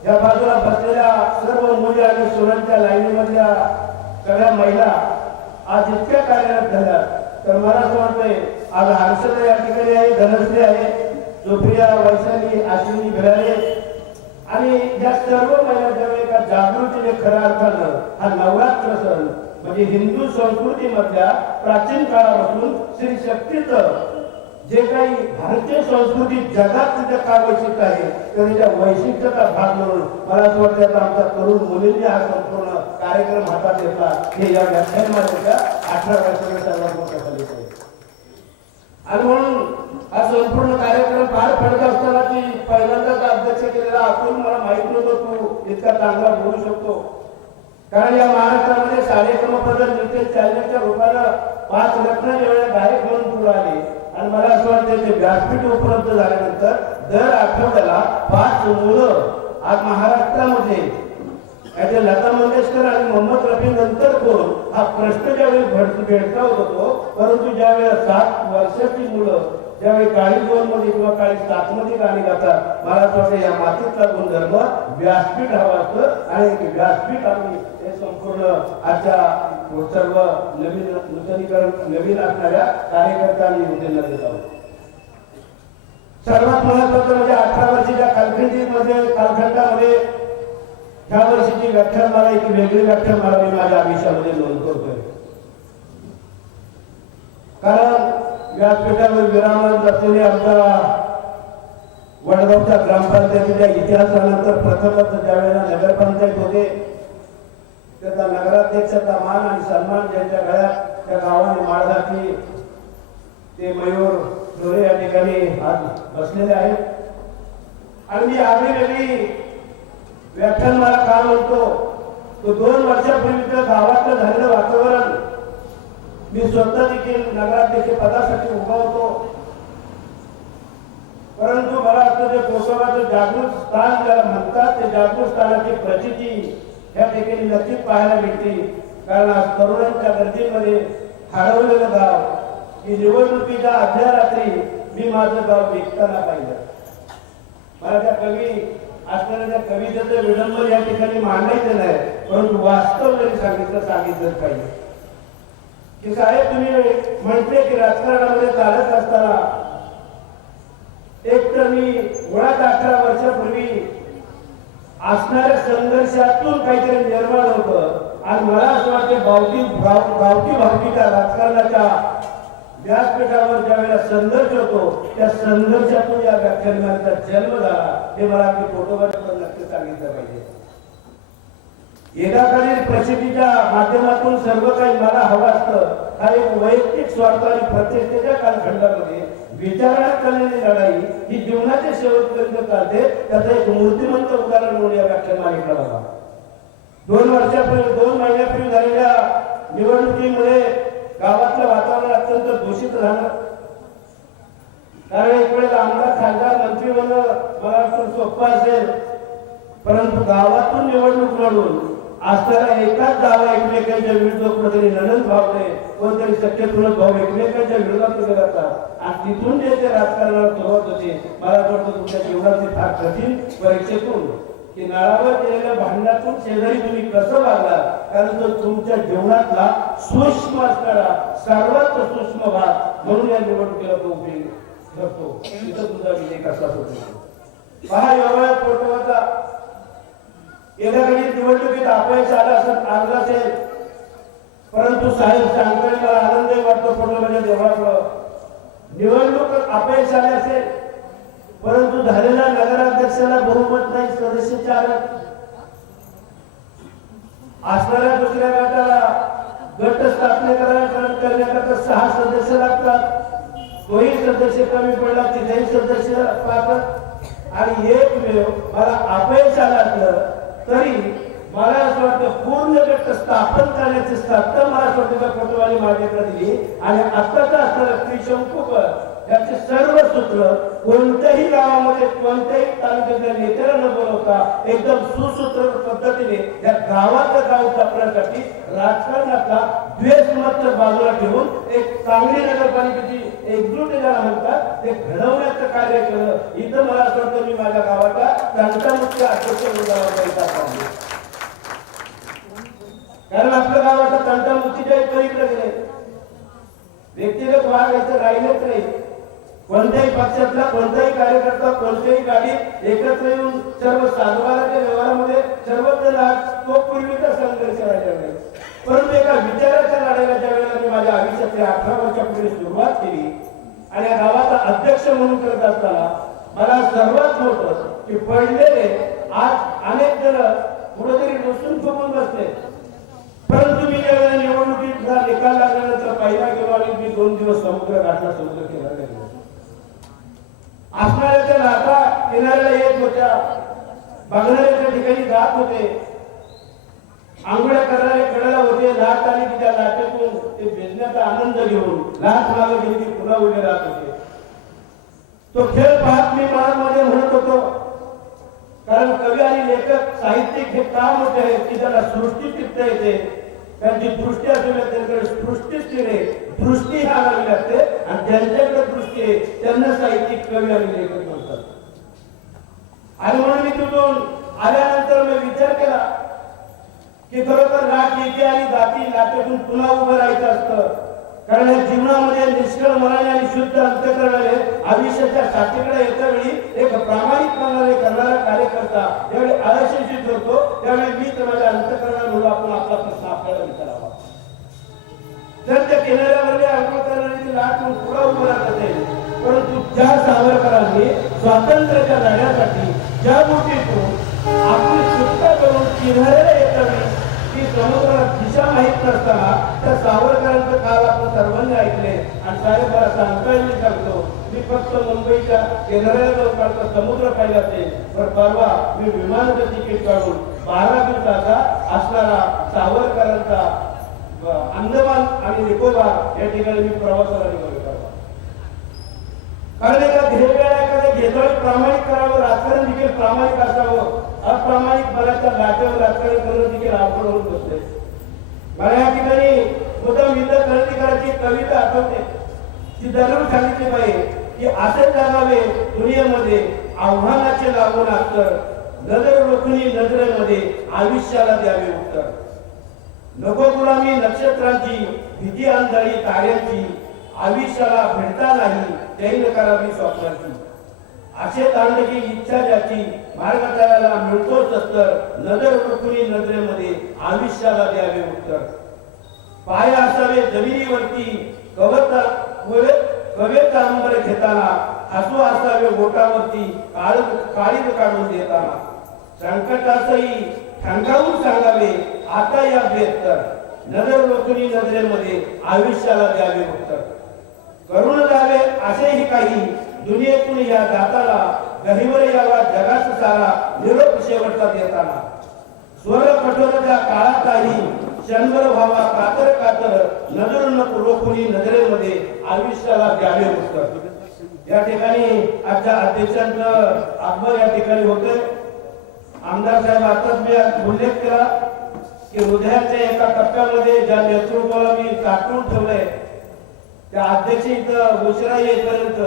या बाजूला बसलेल्या सर्व मुली आणि सुनांच्या लाईनीमधल्या सगळ्या महिला आज इतक्या कार्यरत झाल्या तर मला असं वाटतंय आज हर्षदा या ठिकाणी आहे, धनश्री आहे, सुप्रिया, वैशाली, अश्विनी भिरारे आणि या सर्व महिला ज्यावेळी एका जागृतीने खऱ्या अर्थानं हा नवरात्र सण म्हणजे हिंदू संस्कृतीमधल्या प्राचीन काळापासून श्री शक्तीचं जे काही भारतीय संस्कृती जगात तिथे काय वैशिष्ट्य आहे तर त्या वैशिष्ट्याचा भाग म्हणून मला असं वाटतं आता आमच्या तरुण मुलींनी हा संपूर्ण कार्यक्रम हातात घेतला. हे या व्याख्यानमालेच्या 18 वर्षाच्या सर्वात मोठा फलित आहे. आणि म्हणून हा संपूर्ण कार्यक्रम पार पडत असताना की पहिल्यांदाच अध्यक्ष केलेला अतुल मला माहित नव्हतं तू इतका चांगला बोलू शकतो. कारण या महाराष्ट्रामध्ये सारेक्रमपद नृत्य चॅनलच्या रूपानं 5 रत्न वेळा गायक म्हणून पुढे आले आणि मला असं वाटतं ते व्यासपीठ उपलब्ध झाल्यानंतर दर आठवड्याला 5 मुलं आज महाराष्ट्रामध्ये लता मंगेशकर आणि मोहम्मद रफी नंतर कोण हा प्रश्न ज्यावेळी भेडसावत होतो. परंतु ज्यावेळेला 7 वर्षाची मुलं ज्यावेळी काळी 2 मध्ये किंवा काळी 7 मध्ये गाणी गातात मला असं वाटतं या मातीतला गुणधर्म व्यासपीठ हवा असतं आणि व्यासपीठ आम्ही हे संपूर्ण आजच्या सर्व नवीन नूतनीकरण नवीन असणाऱ्या कार्यकर्त्यांनी मुलींना देत आहोत. सर्वात महत्वाचं म्हणजे 18 वर्षाच्या कालखंडामध्ये ह्या वर्षीची व्याख्यान मला एक वेगळी व्याख्यान मला मी माझ्या आयुष्यामध्ये नोंद करतोय. कारण व्यासपीठावर विरामत असलेले आमच्या वडगावच्या ग्रामपंचायतीच्या इतिहासानंतर प्रथमच ज्यावेळेला नगरपंचायत होते त्याचा नगराध्यक्षाचा मान आणि सन्मान ज्यांच्या गळ्यात त्या गावाने माळ घातली ते मयूर डोरे या ठिकाणी आज बसलेले आहेत. आणि मी आगळी वेगळी व्याख्यान मला का म्हणतो तो 2 वर्षापूर्वीचं गावातलं झालेलं वातावरण मी स्वतः देखील नगराध्यक्ष पदासाठी उभा होतो. परंतु मला असं जे कोसोबाचं जागृत स्थान ज्याला म्हणतात ते जागृत स्थानाची प्रचिती या ठिकाणी नक्कीच पाहायला मिळते. कारण आज तरुणांच्या गर्दीमध्ये हरवलेलं गाव ही निवडणुकीच्या आदल्या रात्री मी माझं गाव विकताना पाहिलं. मला त्या कवी असताना त्या कवितेचं विडंबन या ठिकाणी मांडायचं नाही परंतु वास्तव जरी सांगितलंच पाहिजे की साहेब तुम्ही म्हटले की राजकारणामध्ये चालत असताना एक तर मी मुळात 18 वर्षापूर्वी असणाऱ्या संघर्षातून काहीतरी निर्माण होतं आणि मला असं वाटतं गावठी भावकीच्या राजकारणाच्या व्यासपीठावर ज्या वेळेला संघर्ष होतो त्या संघर्षातून या व्याख्यानाचा जन्म झाला हे मला आपली फोटोमध्ये नक्की सांगितलं पाहिजे. एकाकालीन प्रसिद्धीच्या माध्यमातून सर्व काही मला हवं असतं हा एक वैयक्तिक स्वार्थ आणि प्रतिष्ठेच्या कालखंडामध्ये विचारात चाललेली लढाई ही जीवनाच्या शेवटपर्यंत चालते. त्याचं एक मूर्तिमंत उदाहरण म्हणून या व्याख्यानमालेला बघा. 2 महिन्यापूर्वी झालेल्या निवडणुकीमुळे गावातलं वातावरण अत्यंत दूषित सोपं असेल, परंतु गावातून निवडणूक लढून असताना एकाच गावा एकमेकांच्या विरुद्ध कुठेतरी ननंद भावने कोणतरी सख्य चुलत भाऊ एकमेकांच्या विरोधात उभे राहतात आणि तिथून जे ते राजकारणाला सुरुवात होते. मला वाटतं तुमच्या जीवनाची फार कठीण परीक्षेतून की नळावर केलेल्या भांडणातून शेजारी तुम्ही कसं वागला, कारण तो तुमच्या जीवनातला सूक्ष्म असणारा सर्वात सूक्ष्म भाग म्हणून या निवडणुकीला तो उपयोग ठरतो. तिथं तुमचा विजय कसा होतो पहा. एवढा फोटोचा एका घडी निवडणुकीत अपयश आला असेल, परंतु साहेब सांगताना मला आनंदही वाटतो फोटोमध्ये देवळापुढं निवडणूक अपयश आले असेल, परंतु झालेल्या नगराध्यक्षाला बहुमत नाही, सदस्य 4 असणाऱ्या दुसऱ्या गटाला गट स्थापना करण्याकरता 6 सदस्य लागतात. तोही सदस्य कमी पडला, तिथेही सदस्य पाहतात आणि एकमेव मला अपयश आलं असलं तरी मला असं वाटतं पूर्ण गट स्थापन करण्याची सत्ता मला असं वाटतं फोटोवाली माझ्याकडे दिली आणि आत्ताचा असणारा त्रिशंकू याचे सर्व सूत्र कोणत्याही गावामध्ये कोणत्याही तालुक्यातल्या नेत्याला न बोलवता एकदम सुसूत्र पद्धतीने या गावाचं गाव जपण्यासाठी राजकारणाचा द्वेष मात्र बाजूला ठेवून एक चांगली नगरपालिकेची एकजूट ज्याला म्हणतात ते घडवण्याचं कार्य केलं. इथं मला असं वाटतं मी माझ्या गावाचा तंटामुक्त अध्यक्ष म्हणून, कारण आपल्या गावाचा तंटामुक्तीच्या पलीकडे गेले, व्यक्तिगत वाद याचं राहिलेच नाही. कोणत्याही पक्षातला कोणताही कार्यकर्ता कोणत्याही गाडीत एकत्र येऊन सर्व सातबाराच्या व्यवहारामध्ये सर्वजण तो पूर्वीचा संघर्ष राहिला नाही. परंतु एका विचाराच्या लढाईला ज्या वेळेला मी माझ्या आयुष्यातल्या 18 वर्षापूर्वी सुरुवात केली आणि या गावाचा अध्यक्ष म्हणून करत असताना मला सर्वात मोठं की पडलेले आज अनेक जण कुठेतरी बसून फुगून बसले, परंतु मी ज्या वेळेला निवडणुकीचा निकाल लागल्यानंतर पहिला गेलो आणि मी 2 दिवस समुद्र गाठला, समुद्र किनारा गेलो. असणाऱ्या लाटा किनाऱ्याला येत होत्या, बघणाऱ्याच्या ठिकाणी जात होते, आंघोळ्या करणारे कडेला होते. लाट आली की त्या लाटेतून ते भिजण्याचा आनंद घेऊन लाट मागे गेली की पुन्हा उभे राहत होते. तो खेळ पाहत मी मनामध्ये म्हणत होतो, कारण कवी आणि लेखक साहित्यिक हे का मोठे आहेत की त्याला सृष्टी टिकता येते, त्यांची दृष्टी असू त्यांच्याकडे सृष्टीच तिने दृष्टी आणावी लागते आणि ज्यांच्याकडे दृष्टी आहे त्यांना साहित्यिक कवी आणि लेखक म्हणतात. आणि म्हणून मी तिथून आल्यानंतर मी विचार केला की खरोखर लाट येते आणि जाती, लाटेतून पुन्हा उभं राहायचं असतं. कारण या जीवनामध्ये निष्कळ मनाने आणि शुद्ध अंतःकरणाने आयुष्याच्या साथीकडे येत्या वेळी एक प्रामाणिकपणाने करणारा कार्यकर्ता ज्यावेळी अयशस्वी ठरतो त्यावेळी मी तर माझ्या अंतःकरणामुळे आपण आपला प्रश्न आपल्याला विचारावा. जर त्या किनाऱ्यावरले आंघोळ करणारी ती लाट पुढे उभं राहत असेल, परंतु ज्या सावरकरांनी स्वातंत्र्याच्या लढ्यासाठी ज्या गोष्टीतून आपली सुटका करून किनाऱ्याला येताना ती समुद्राला दिशा माहीत नसताना त्या सावरकरांचं काल आपण सर्वांनी ऐकले. आणि साहेब मला सांगताना मी सांगतो, मी फक्त मुंबईच्या किनाऱ्याला जाऊन काढता समुद्र पाहिला असेल, तर परवा मी विमानाचं तिकीट काढून 12 दिवसाचा असणारा सावरकरांचा अंदमान आणि निकोबार या ठिकाणी मी प्रवासाला निघालो. कारण एका ध्येयाला एखाद्या घेतोळी प्रामाणिक करावं, राजकारण देखील प्रामाणिक असावं. अप्रामाणिक बऱ्याचशा लाटेवर राजकारण करणं देखील अवघड होऊन बसले. मला या ठिकाणी मुद्दाम विद्या क्रांतिकाराची कविता आठवते, ती दररोज सांगितली पाहिजे की असे जगावे दुनियेमध्ये आव्हानाचे लागून अत्तर, नजर रोखणी नजरेमध्ये आयुष्याला द्यावे उत्तर. नको गुलामी नक्षत्रांची, भीती अंधारी ताऱ्यांची, आयुष्याला भेटता नाही त्याही करावी स्वप्नाची. असे तांडकी इच्छा ज्याची मार्ग तयाला मिळतोच अस्तर, नजर रोखणी नजरेमध्ये आयुष्याला द्यावे उत्तर. पाय असावे जमिनीवरती कवेचा अंबर घेताना, हसू असावे बोटावरती काळीज काढून देताना. संकटासही ठणकावून सांगावे आता या बेहत्तर, नजर रोखणी नजरेमध्ये आयुष्याला द्यावे उत्तर. करून जावे असेही काही दुनियेतून या जाताला, गहिवर यावा जगाचा सारा निरोप शेवटचा देताना. स्वर कठोरच्या काळातही क्षणभर व्हावा कातर कातर, नजर नको रोखुनी नजरेमध्ये आयुष्याला द्यावे उत्तर. या ठिकाणी आजच्या अध्यक्षांचं आगमन या ठिकाणी होते. आमदार साहेब आताच मी उल्लेख केला की हृदयाच्या एका टप्प्यामध्ये ज्या नेतृत्वाला मी टाकून ठेवलंय त्या अध्यक्ष इथं उशिरा येईपर्यंत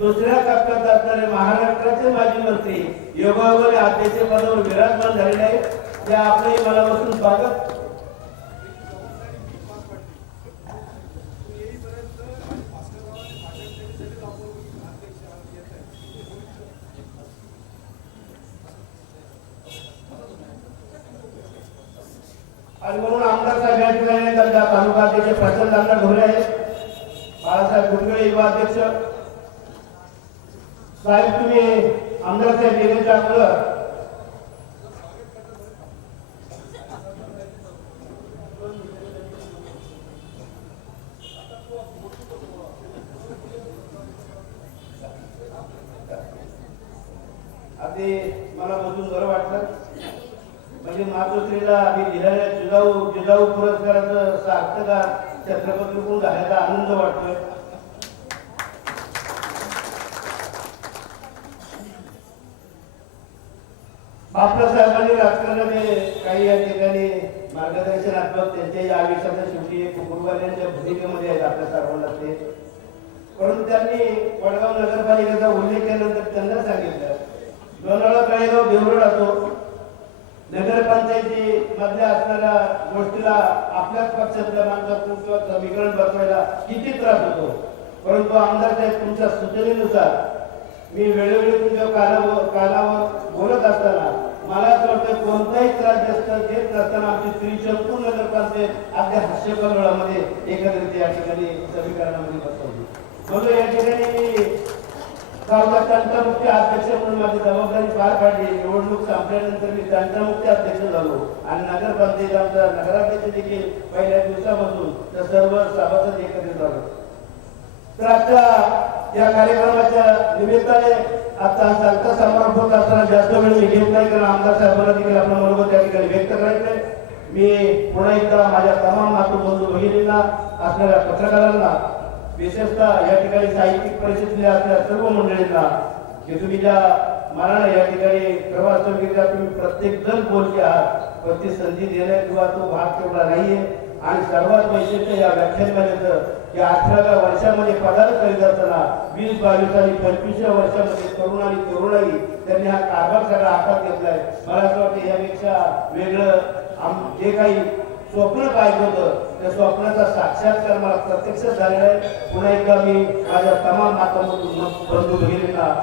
दुसऱ्या टप्प्यात असणारे महाराष्ट्राचे माजी मंत्री योगायोगाने अध्यक्ष पदावर विराजमान झालेले आहे. त्या आपले मनापासून स्वागत. आणि म्हणून आमदार साहेब या ठिकाणी त्यांच्या तालुका अध्यक्ष प्रचंड अण्णा ढोरे आहेत. बाळासाहेब गुटगळे युवा अध्यक्ष साहेब तुम्ही आमदार साहेब येण्याच्या अगोदर अगदी मला बसून बरं वाटलं. म्हणजे मातोश्रीला आम्ही दिलेल्या जिजाऊ पुरस्काराचं सार्थकार छत्रपती कोण झाल्याचा आनंद वाटतोय. बापसाहेबांनी राजकारणाने काही या ठिकाणी मार्गदर्शनात्मक त्यांच्याही आयुष्याच्या शेवटी कुटुंबाच्या भूमिकेमध्ये आहेत आपल्या सर्वांना ते. परंतु त्यांनी वडगाव नगरपालिकेचा उल्लेख केल्यानंतर त्यांना सांगितलं लोणावळा काळेगाव देवरुड असो नगरपंचायती मधल्या असणाऱ्या गोष्टीला आपल्याच पक्षातल्या माणसातून किंवा समीकरण बसवायला किती त्रास होतो. परंतु आमदार साहेब तुमच्या सूचनेनुसार मी वेळोवेळी तुमच्या कानावर बोलत असताना मला असं वाटतं कोणताही त्रास जास्त देत नसताना आमची स्त्री संपूर्ण नगरपंचायत अगदी हास्यकलमध्ये एकत्रित या ठिकाणी समीकरणामध्ये बसवली. म्हणून या ठिकाणी मी गावचा तंटमुक्ती अध्यक्ष म्हणून माझी जबाबदारी पार पाडली. निवडणूक संपल्यानंतर मी तंटमुक्ती अध्यक्ष झालो आणि नगरपंचायत आमचा नगराध्यक्ष देखील पहिल्या दिवसापासून तर सर्व सभासद एकत्रित झालो. तर आजच्या या कार्यक्रमाच्या निमित्ताने आता संत समारोप होत असताना जास्त वेळ मी घेत नाही कारण आमदार साहेबांना देखील आपलं मनोगत त्या ठिकाणी व्यक्त करायचंय. मी पुन्हा एकदा माझ्या तमाम मातृबंधू भगिनींना असणाऱ्या पत्रकारांना विशेषतः या ठिकाणी साहित्यिक परिषदेतल्या असणाऱ्या सर्व मंडळींना की तुम्ही ज्या मनाने या ठिकाणी प्रवासविद्या तुम्ही प्रत्येक जण बोलते आहात पण ती संधी देण्या किंवा तो भाग तेवढा नाहीये. आणि सर्वात वैशिष्ट्य या व्याख्यानमालेचं या 18व्या वर्षामध्ये पदार्पण करीत असताना 20, 22 आणि 25व्या वर्षामध्ये तरुण आणि तरुणाई त्यांनी हा कारभार सगळा हातात घेतलाय. मला असं वाटतं यापेक्षा वेगळं जे काही स्वप्न पाहिजे होतं त्या स्वप्नाचा साक्षात्कार मला प्रत्यक्ष झालेला आहे. पुन्हा एकदा मी माझ्या तमाम बंधू भगिनींना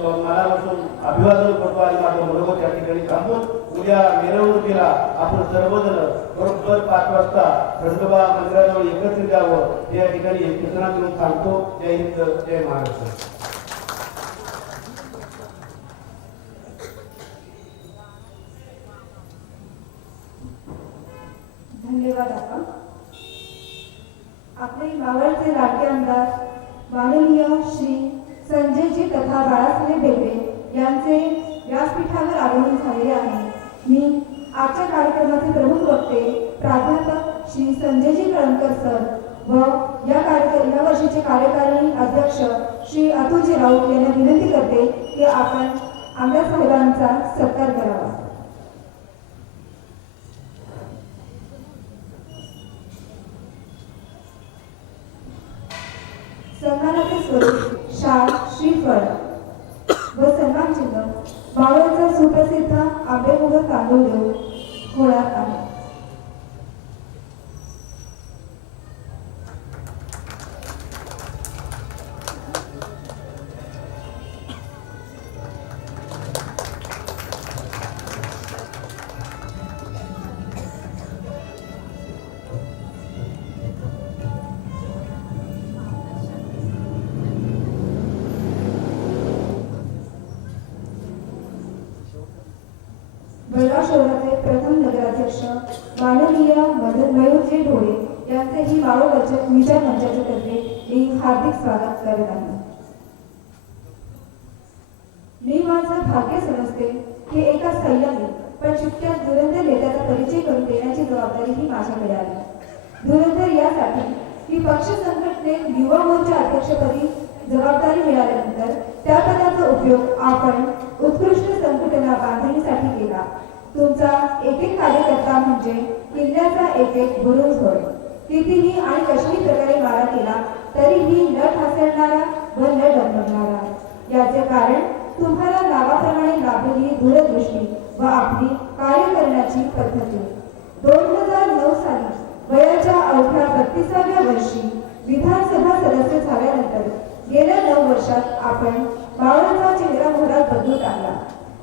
मनापासून अभिवादन करतो आणि माझं मनोगत या ठिकाणी थांबून उद्या मिरवणुकीला आपण सर्वजण बरोबर 5 वाजता खंडोबा मंदिराजवळ एकत्रित यावं हे या ठिकाणी सूचना करून थांबतो. जय हिंद, जय महाराष्ट्र. धन्यवाद. आपले मावळचे लाडके आमदार माननीय श्री संजयजी तथा बाळासाहेब बेबे यांचे व्यासपीठावर आगमन झालेले आहे. मी आजच्या कार्यक्रमाचे प्रमुख वक्ते प्राध्यापक श्री संजयजी कळमकर सर व या वर्षीचे कार्यकारिणी अध्यक्ष श्री अतुलजी राऊत यांना विनंती करते की आपण आमदार साहेबांचा सत्कार करावा. सन्मानाचे स्वरूप शाल, श्रीफळ व सन्मान चिन्ह मावळचा सुप्रसिद्ध आंबेमोहर तांदूळ देऊन होणार आहे. बेळगाव शहराचे प्रथम नगराध्यक्ष माननीय मयूरजी ढोळे यांचेही मावळ विचार मंचाच्या तर्फे मी हार्दिक स्वागत करत आहे. मी माझं भाग्य समजते की एका संयमी पण चुटक्या धुरंधर नेत्याचा परिचय करून देण्याची जबाबदारी ही माझ्याकडे आली. धुरंधर यासाठी की पक्ष संघटनेत युवा मोर्चा अध्यक्षपदी जबाबदारी मिळाल्यानंतर त्या पदाचा उपयोग आपण उत्कृष्ट संघटना बांधणीसाठी केला. तुमचा एक एक कार्यकर्ता म्हणजे किल्ल्याचा एक एक बुरुज होय. कितीही आणि कशाही प्रकारे मारा केला तरीही न ठासळणारा व न डगमगणारा. याचे कारण तुम्हाला नावाप्रमाणे लाभलेली दूरदृष्टी व आपली कार्य करण्याची पद्धती. 2009 साली वयाच्या अवघ्या 32व्या वर्षी विधानसभा सदस्य झाल्यानंतर गेल्या 9 वर्षात आपण मावळचा चेहरा मोहरात बदलू टाकला.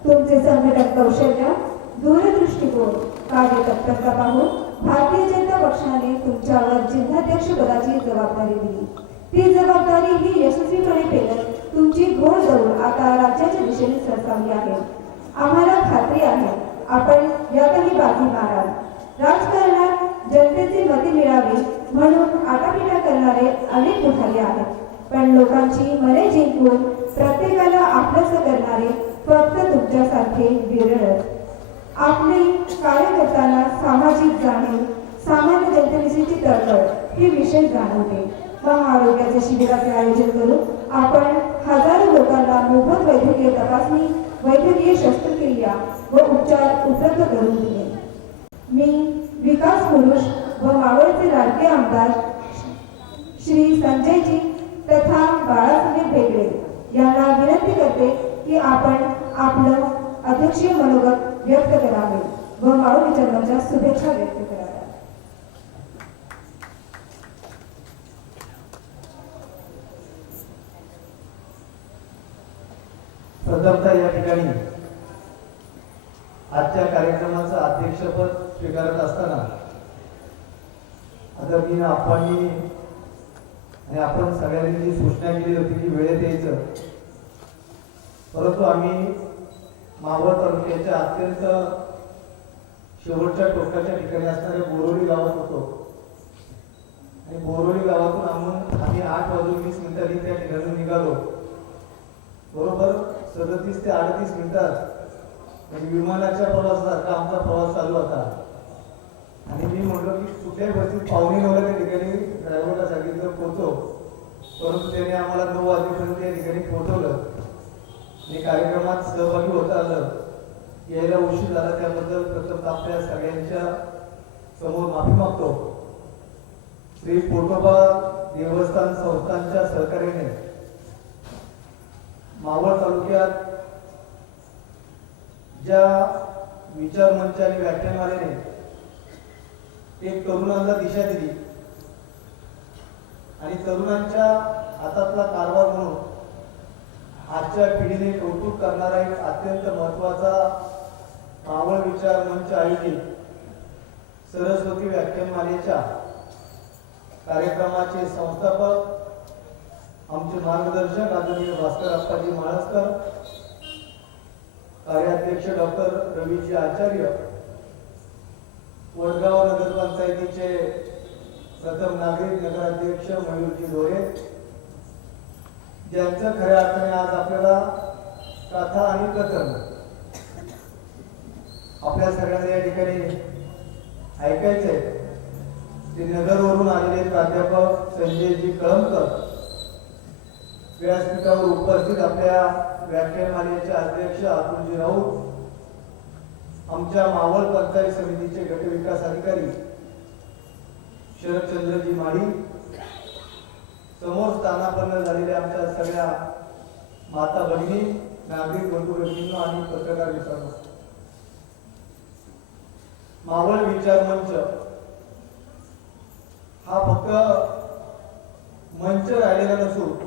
तुमचे संघटन कौशल्य, दूरदृष्टिकोन, कार्यतत्परता पाहून भारतीय जनता पक्षाने तुमच्यावर जिल्हाध्यक्ष पदाची जबाबदारी दिली. ती जबाबदारी ही यशस्वीपणे पेलत तुमची घोड दौड आता राज्याच्या दिशेने सरसावली आहे. आम्हाला खात्री आहे आपण यातही बाजी माराल. राजकारणात जनतेची मते मिळावी म्हणून आटापिटा करणारे अनेक पुढारी आहेत, पण लोकांची मने जिंकून प्रत्येकाला आपलंसं करणारे फक्त तुमच्यासारखे विरळच. आपले कार्यकर्त्यांना सामाजिक जाणीव, सामान्य जनतेविषयीची तळमळ हे विशेष जाणवते. महाआरोग्याच्या शिबिराचे आयोजन करून आपण हजारो लोकांना मोफत वैद्यकीय तपासणी, वैद्यकीय शस्त्रक्रिया व उपचार उपलब्ध करून दिले. मी विकास पुरुष व मावळचे लाडके आमदार श्री संजयजी तथा बाळासाहेब भेगडे यांना विनंती करते की आपण आपलं अध्यक्षीय मनोगत व्यक्त करावे व मावळ विचारांच्या शुभेच्छा व्यक्त कराव्या. प्रथमतः या ठिकाणी आजच्या कार्यक्रमाचं अध्यक्षपद स्वीकारत असताना आदरणीय आप्पांनी आणि आपण सगळ्यांनी जी सूचना केली होती की वेळेत यायचं, परंतु आम्ही मावळ तालुक्याच्या अत्यंत शेवटच्या टोकाच्या ठिकाणी असणाऱ्या बोरोली गावात होतो आणि बोरोली गावातून आम्ही 8:20 त्या ठिकाणी निघालो. बरोबर 37 ते 38 मिनिटात म्हणजे विमानाच्या प्रवासासारखा आमचा प्रवास चालू होता. आणि मी म्हटलो की कुठल्याही परिस्थितीत 8:45 त्या ठिकाणी ड्रायव्हरला सांगितलं पोहोचो, परंतु त्याने आम्हाला 9 वाजेपर्यंत त्या ठिकाणी पोहोचवलं आणि कार्यक्रमात सहभागी होता आलं. यायला उशीर झाला त्याबद्दल प्रथम आपल्या सगळ्यांच्या समोर माफी मागतो. श्री पोटोबा देवस्थान संस्थांच्या सहकार्याने मावळ तालुक्यात ज्या विचार मंच आणि व्याख्यानमालेने एक तरुणांना दिशा दिली आणि तरुणांच्या हातातला कारभार म्हणून आजच्या पिढीने कौतुक करणारा एक अत्यंत महत्वाचा मावळ विचार मंच आयोजित सरस्वती व्याख्यानमालेच्या कार्यक्रमाचे संस्थापक आमचे मार्गदर्शक आदरणीय भास्कर अप्पाजी महाळस्कर, कार्याध्यक्ष डॉक्टर रवीजी आचार्य, वडगाव नगरपंचायतीचे प्रथम नागरिक नगराध्यक्ष मयूरजी ढोरे, ज्यांचं खऱ्या अर्थाने आज आपल्याला कथा आणि कथन आपल्या सगळ्यांना या ठिकाणी ऐकायचंय. ते नगरवरून आलेले प्राध्यापक संजयजी कळमकर, व्यासपीठावर उपस्थित आपल्या व्याख्यानमालेचे अध्यक्ष अतुलजी राऊत, आमच्या मावळ पंचायत समितीचे गटविकास अधिकारी शरदचंद्रजी माळी, समोर स्थानापन्न झालेल्या आमच्या सगळ्या माता भगिनी, नागरिक बंधू भगिनींनो आणि पत्रकार मित्रांनो, मावळ विचार मंच हा फक्त मंच राहिलेला नसून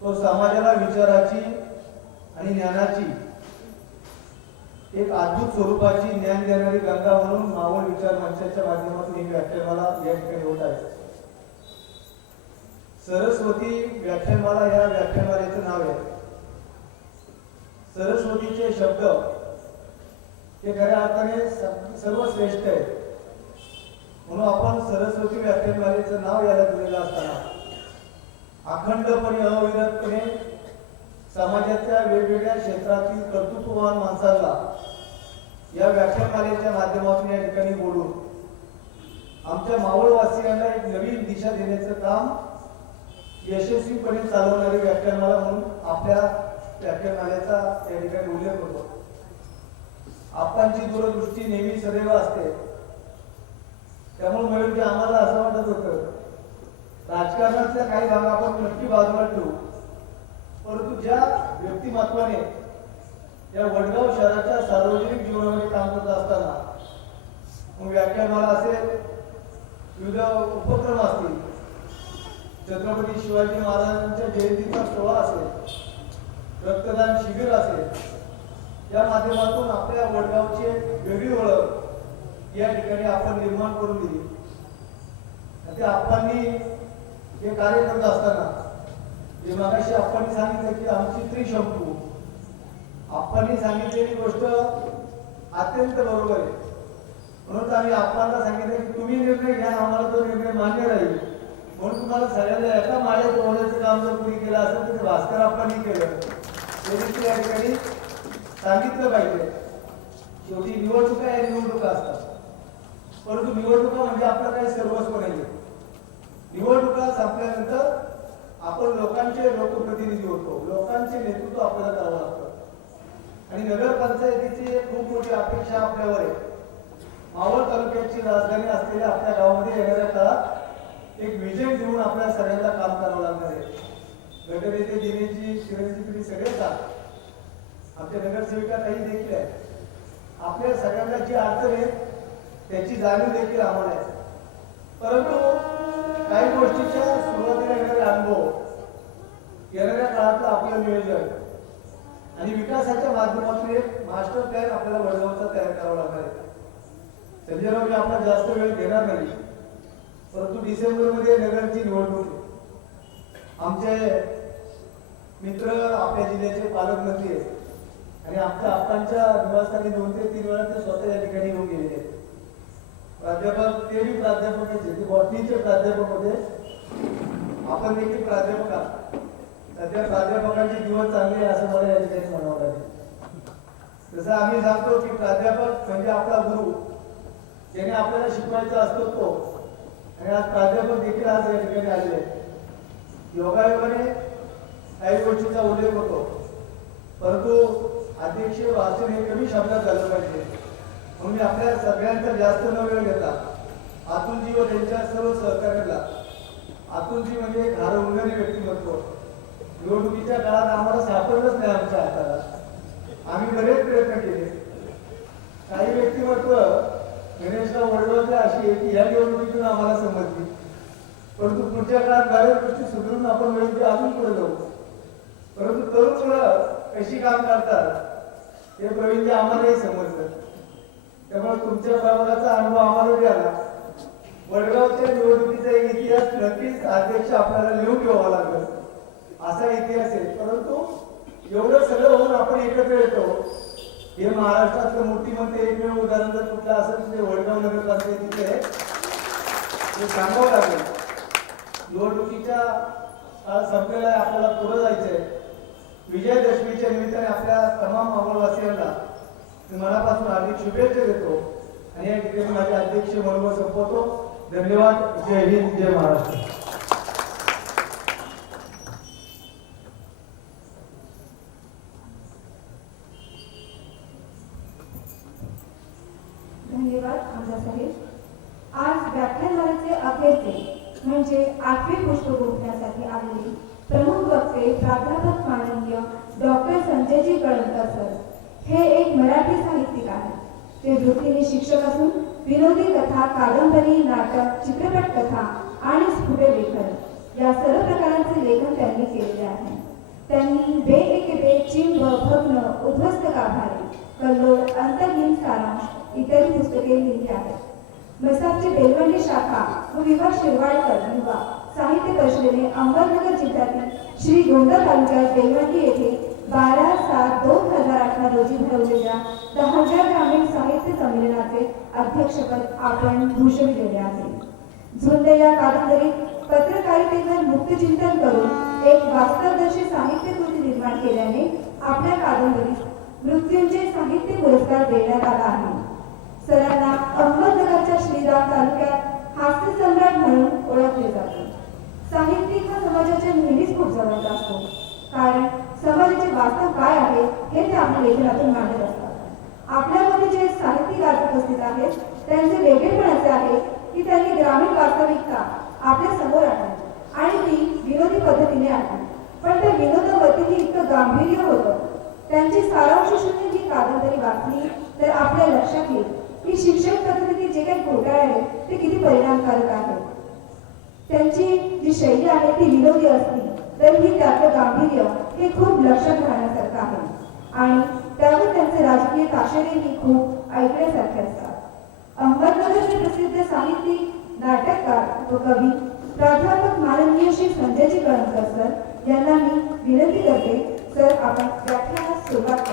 तो समाजाला विचाराची आणि ज्ञानाची एक अद्भुत स्वरूपाची ज्ञान देणारी गंगा म्हणून मावळ विचार मंचाच्या माध्यमातून ही व्याख्यानमाला या ठिकाणी होत आहे. सरस्वती व्याख्यानमाला या व्याख्यानमालेचं नाव आहे. सरस्वतीचे शब्द हे खऱ्या अर्थाने सर्वश्रेष्ठ आहेत, म्हणून आपण सरस्वती व्याख्यानमालेचं नाव याला दिलेलं असताना अखंडपणे अविरतपणे समाजाच्या वेगवेगळ्या क्षेत्रातील कर्तृत्ववान माणसांना या व्याख्यानमालेच्या माध्यमातून या ठिकाणी बोलून आमच्या मावळवासियांना एक नवीन दिशा देण्याचं काम यशस्वीपणे चालवणारी व्याख्यानमाला म्हणून आपल्या व्याख्यानमालेचा या ठिकाणी उल्लेख होतो. आपणची दूरदृष्टी नेहमी सदैव असते. त्यामुळे मिळून की आम्हाला असं वाटत होतं राजकारणातल्या काही भाग आपण नक्की बाजूला ठेवू, परंतु ज्या व्यक्तिमत्वाने या वडगाव शहराच्या सार्वजनिक जीवनामध्ये काम करत असताना मग व्याख्यानमाला असेल, विविध उपक्रम असतील, छत्रपती शिवाजी महाराजांच्या जयंतीचा सोहळा असेल, रक्तदान शिबिर असेल, या माध्यमातून आपल्या वडगावची वेगळी ओळख या ठिकाणी आपण निर्माण करून दिली. ते आपणनी हे कार्य करत असताना जे मागाशी आपण सांगितलं की आमची त्रिशंकू, आपण सांगितलेली गोष्ट अत्यंत बरोबर आहे. म्हणून आम्ही आपल्याला सांगितलं की तुम्ही निर्णय घ्या, आम्हाला तो निर्णय मान्य राहील. म्हणून तुम्हाला सगळ्यांना एका माळ्यात होण्याचं काम जर कुणी केलं असेल तर ते भास्कर आपण केलं, ते देखील या ठिकाणी सांगितलं पाहिजे. शेवटी निवडणुका या निवडणुका असतात, परंतु निवडणुका म्हणजे आपलं काही सर्वस्व नाही. निवडणुका संपल्यानंतर आपण लोकांचे लोकप्रतिनिधी होतो, लोकांचे नेतृत्व आपल्याला करावं लागतं. आणि नगरपंचायतीची एक खूप मोठी अपेक्षा आपल्यावर आहे. मावळ तालुक्याची राजधानी असलेल्या आपल्या गावामध्ये येणाऱ्या काळात एक विजय देऊन आपल्या सगळ्यांना काम करावं लागणार आहे. गटनेते दिनेशजी, चिरंजीवी सगळेच आमच्या नगरसेविका काही देखील आहे. आपल्या सगळ्यांना जी अडचण आहे त्याची जाणीव देखील आम्हाला आहे. परंतु काही गोष्टीच्या सुरुवातीला येणारे अनुभव, येणाऱ्या काळातलं आपलं नियोजन आणि विकासाच्या माध्यमातून एक मास्टर प्लॅन आपल्याला वडगावचा तयार करावा लागणार आहे. संजयराव, मी आपला जास्त वेळ घेणार नाही, परंतु डिसेंबरमध्ये नगरची निवडणूक आहे. आमचे मित्र आपल्या जिल्ह्याचे पालकमंत्री आहेत आणि आमच्या आपणच्या निवासस्थानी 2 ते 3 वेळा ते स्वतः या ठिकाणी येऊन गेलेले आहेत. प्राध्यापक, ते बी प्राध्यापक ते बॉटनीचे प्राध्यापक होते, आपण देखील प्राध्यापक आहात. सध्या प्राध्यापकांचे दिवस चांगले असं मला या ठिकाणी म्हणावं लागेल. जसं आम्ही सांगतो की प्राध्यापक म्हणजे आपला गुरु, ज्याने आपल्याला शिकवायचा असतो तो. आणि आज प्राध्यापक देखील आज या ठिकाणी आलेले आहेत. योगायोगाने काही गोष्टीचा उल्लेख होतो, परंतु अध्यक्ष भाषण हे कमी शब्दात झालं पाहिजे. म्हणून आपल्या सगळ्यांचा जास्त न वेळ घेता अतुलजी व त्यांच्या सर्व सहकार्याला, अतुलजी म्हणजे एक हरवणारी व्यक्तिमत्व. निवडणुकीच्या काळात आम्हाला सापडलंच नाही आमच्या हाताला. आम्ही बरेच प्रयत्न केले. काही व्यक्तिमत्व गणेशराव वडगावचे अशी आहे की या निवडणुकीतून आम्हाला समजली, परंतु पुढच्या काळात बऱ्याच गोष्टी सुधारून आपण मिळून अजून पुढे जाऊ. परंतु तरुण मुलं कशी काम करतात हे प्रवीणजी आम्हालाही समजतं. त्यामुळे तुमच्या प्रभागाचा अनुभव आम्हाला बी आला. वडगावच्या निवडणुकीचा एक इतिहास नक्कीच अध्यक्ष आपल्याला लिहून ठेवावा लागेल, असा इतिहास आहे. परंतु एवढं सगळं होऊन आपण एकत्र येतो हे महाराष्ट्रातलं मूर्तिमंत एकमेव उदाहरण जर कुठलं असेल ते वडगाव नगरपंचायतीचे आहे, हे सांगावं लागेल. निवडणुकीच्या काळ संपलेला आहे, आपल्याला पुढे जायचंय. विजयादशमीच्या निमित्ताने आपल्या तमाम मावळवासियांना मनापासून हार्दिक शुभेच्छा देतो आणि या ठिकाणी माझे अध्यक्ष मनोबल संपवतो. धन्यवाद. जय हिंद, जय महाराष्ट्र. धन्यवाद आमदार साहेब. आज व्याख्यानमालेचे अखेरचे म्हणजे 8वे पुष्प गुंफण्यासाठी आलेले प्रमुख वक्ते प्राध्यापक माननीय डॉक्टर संजयजी कळमकर सर हे एक मराठी साहित्यिक आहेत. ते वृत्तीने शिक्षक असून विनोदी कथा, कादंबरी, नाटक, चित्रपट कथा आणि स्फुटे लेखन या सर्व प्रकारांचे लेखन त्यांनी केलेले आहे. त्यांनी बे एके बे, चिंब, भग्न, उद्ध्वस्त गाभारे, कल्लोळ, अंतर्हीन सारांश इत्यादी पुस्तके लिहिली आहेत. मसापची बेलवंडी शाखा व विभा शिरवाडकर युवा साहित्य परिषदेने अहमदनगर जिल्ह्यातील श्रीगोंदा तालुक्यात बेलवंडी येथे 12/7/2018 रोजी भरवलेल्या 10व्या ग्रामीण साहित्य संमेलनाचे अध्यक्षपद आपण भूषविलेले आहे. झुंज या कादंबरीत पत्रकारितेवर मुक्तचिंतन करून एक वास्तवदर्शी साहित्य कृती निर्माण केल्याने आपल्या कादंबरीस मृत्युंजय साहित्य पुरस्कार देण्यात आला आहे. सरांना अहमदनगरच्या श्रीराम तालुक्यात हास्य सम्राट म्हणून ओळखले जाते. साहित्यिक हा समाजाच्या लेखनातून मांडत असतात. आपल्यामध्ये जे साहित्यिक आज उपस्थित आहेत त्यांचे वेगळेपण असे आहे की त्यांनी ग्रामीण वास्तविकता आपल्या समोर आणली आणि ती विनोदी पद्धतीने आणली. पण त्या विनोदावरती इतकं गांभीर्य होतं. त्यांची सारांश शून्य ही कादंबरी वाचली तर आपल्या लक्षात येईल की शिक्षण पद्धतीने जे काही घोटाळे आहेत ते किती परिणामकारक आहेत. त्यांची जी शैली आहे ती विनोदी असली तरीही त्यातलं गांभीर्य हे खूप लक्षात राहण्यासारखं आहे आणि त्यावर त्यांचे राजकीय ताशेरेही खूप ऐकण्यासारखे असतात. अहमदनगरचे प्रसिद्ध साहित्यिक, नाटककार व कवी प्राध्यापक माननीय श्री संजयजी कळमकर सर यांना मी विनंती करते, सर आपण व्याख्यानास सुरुवात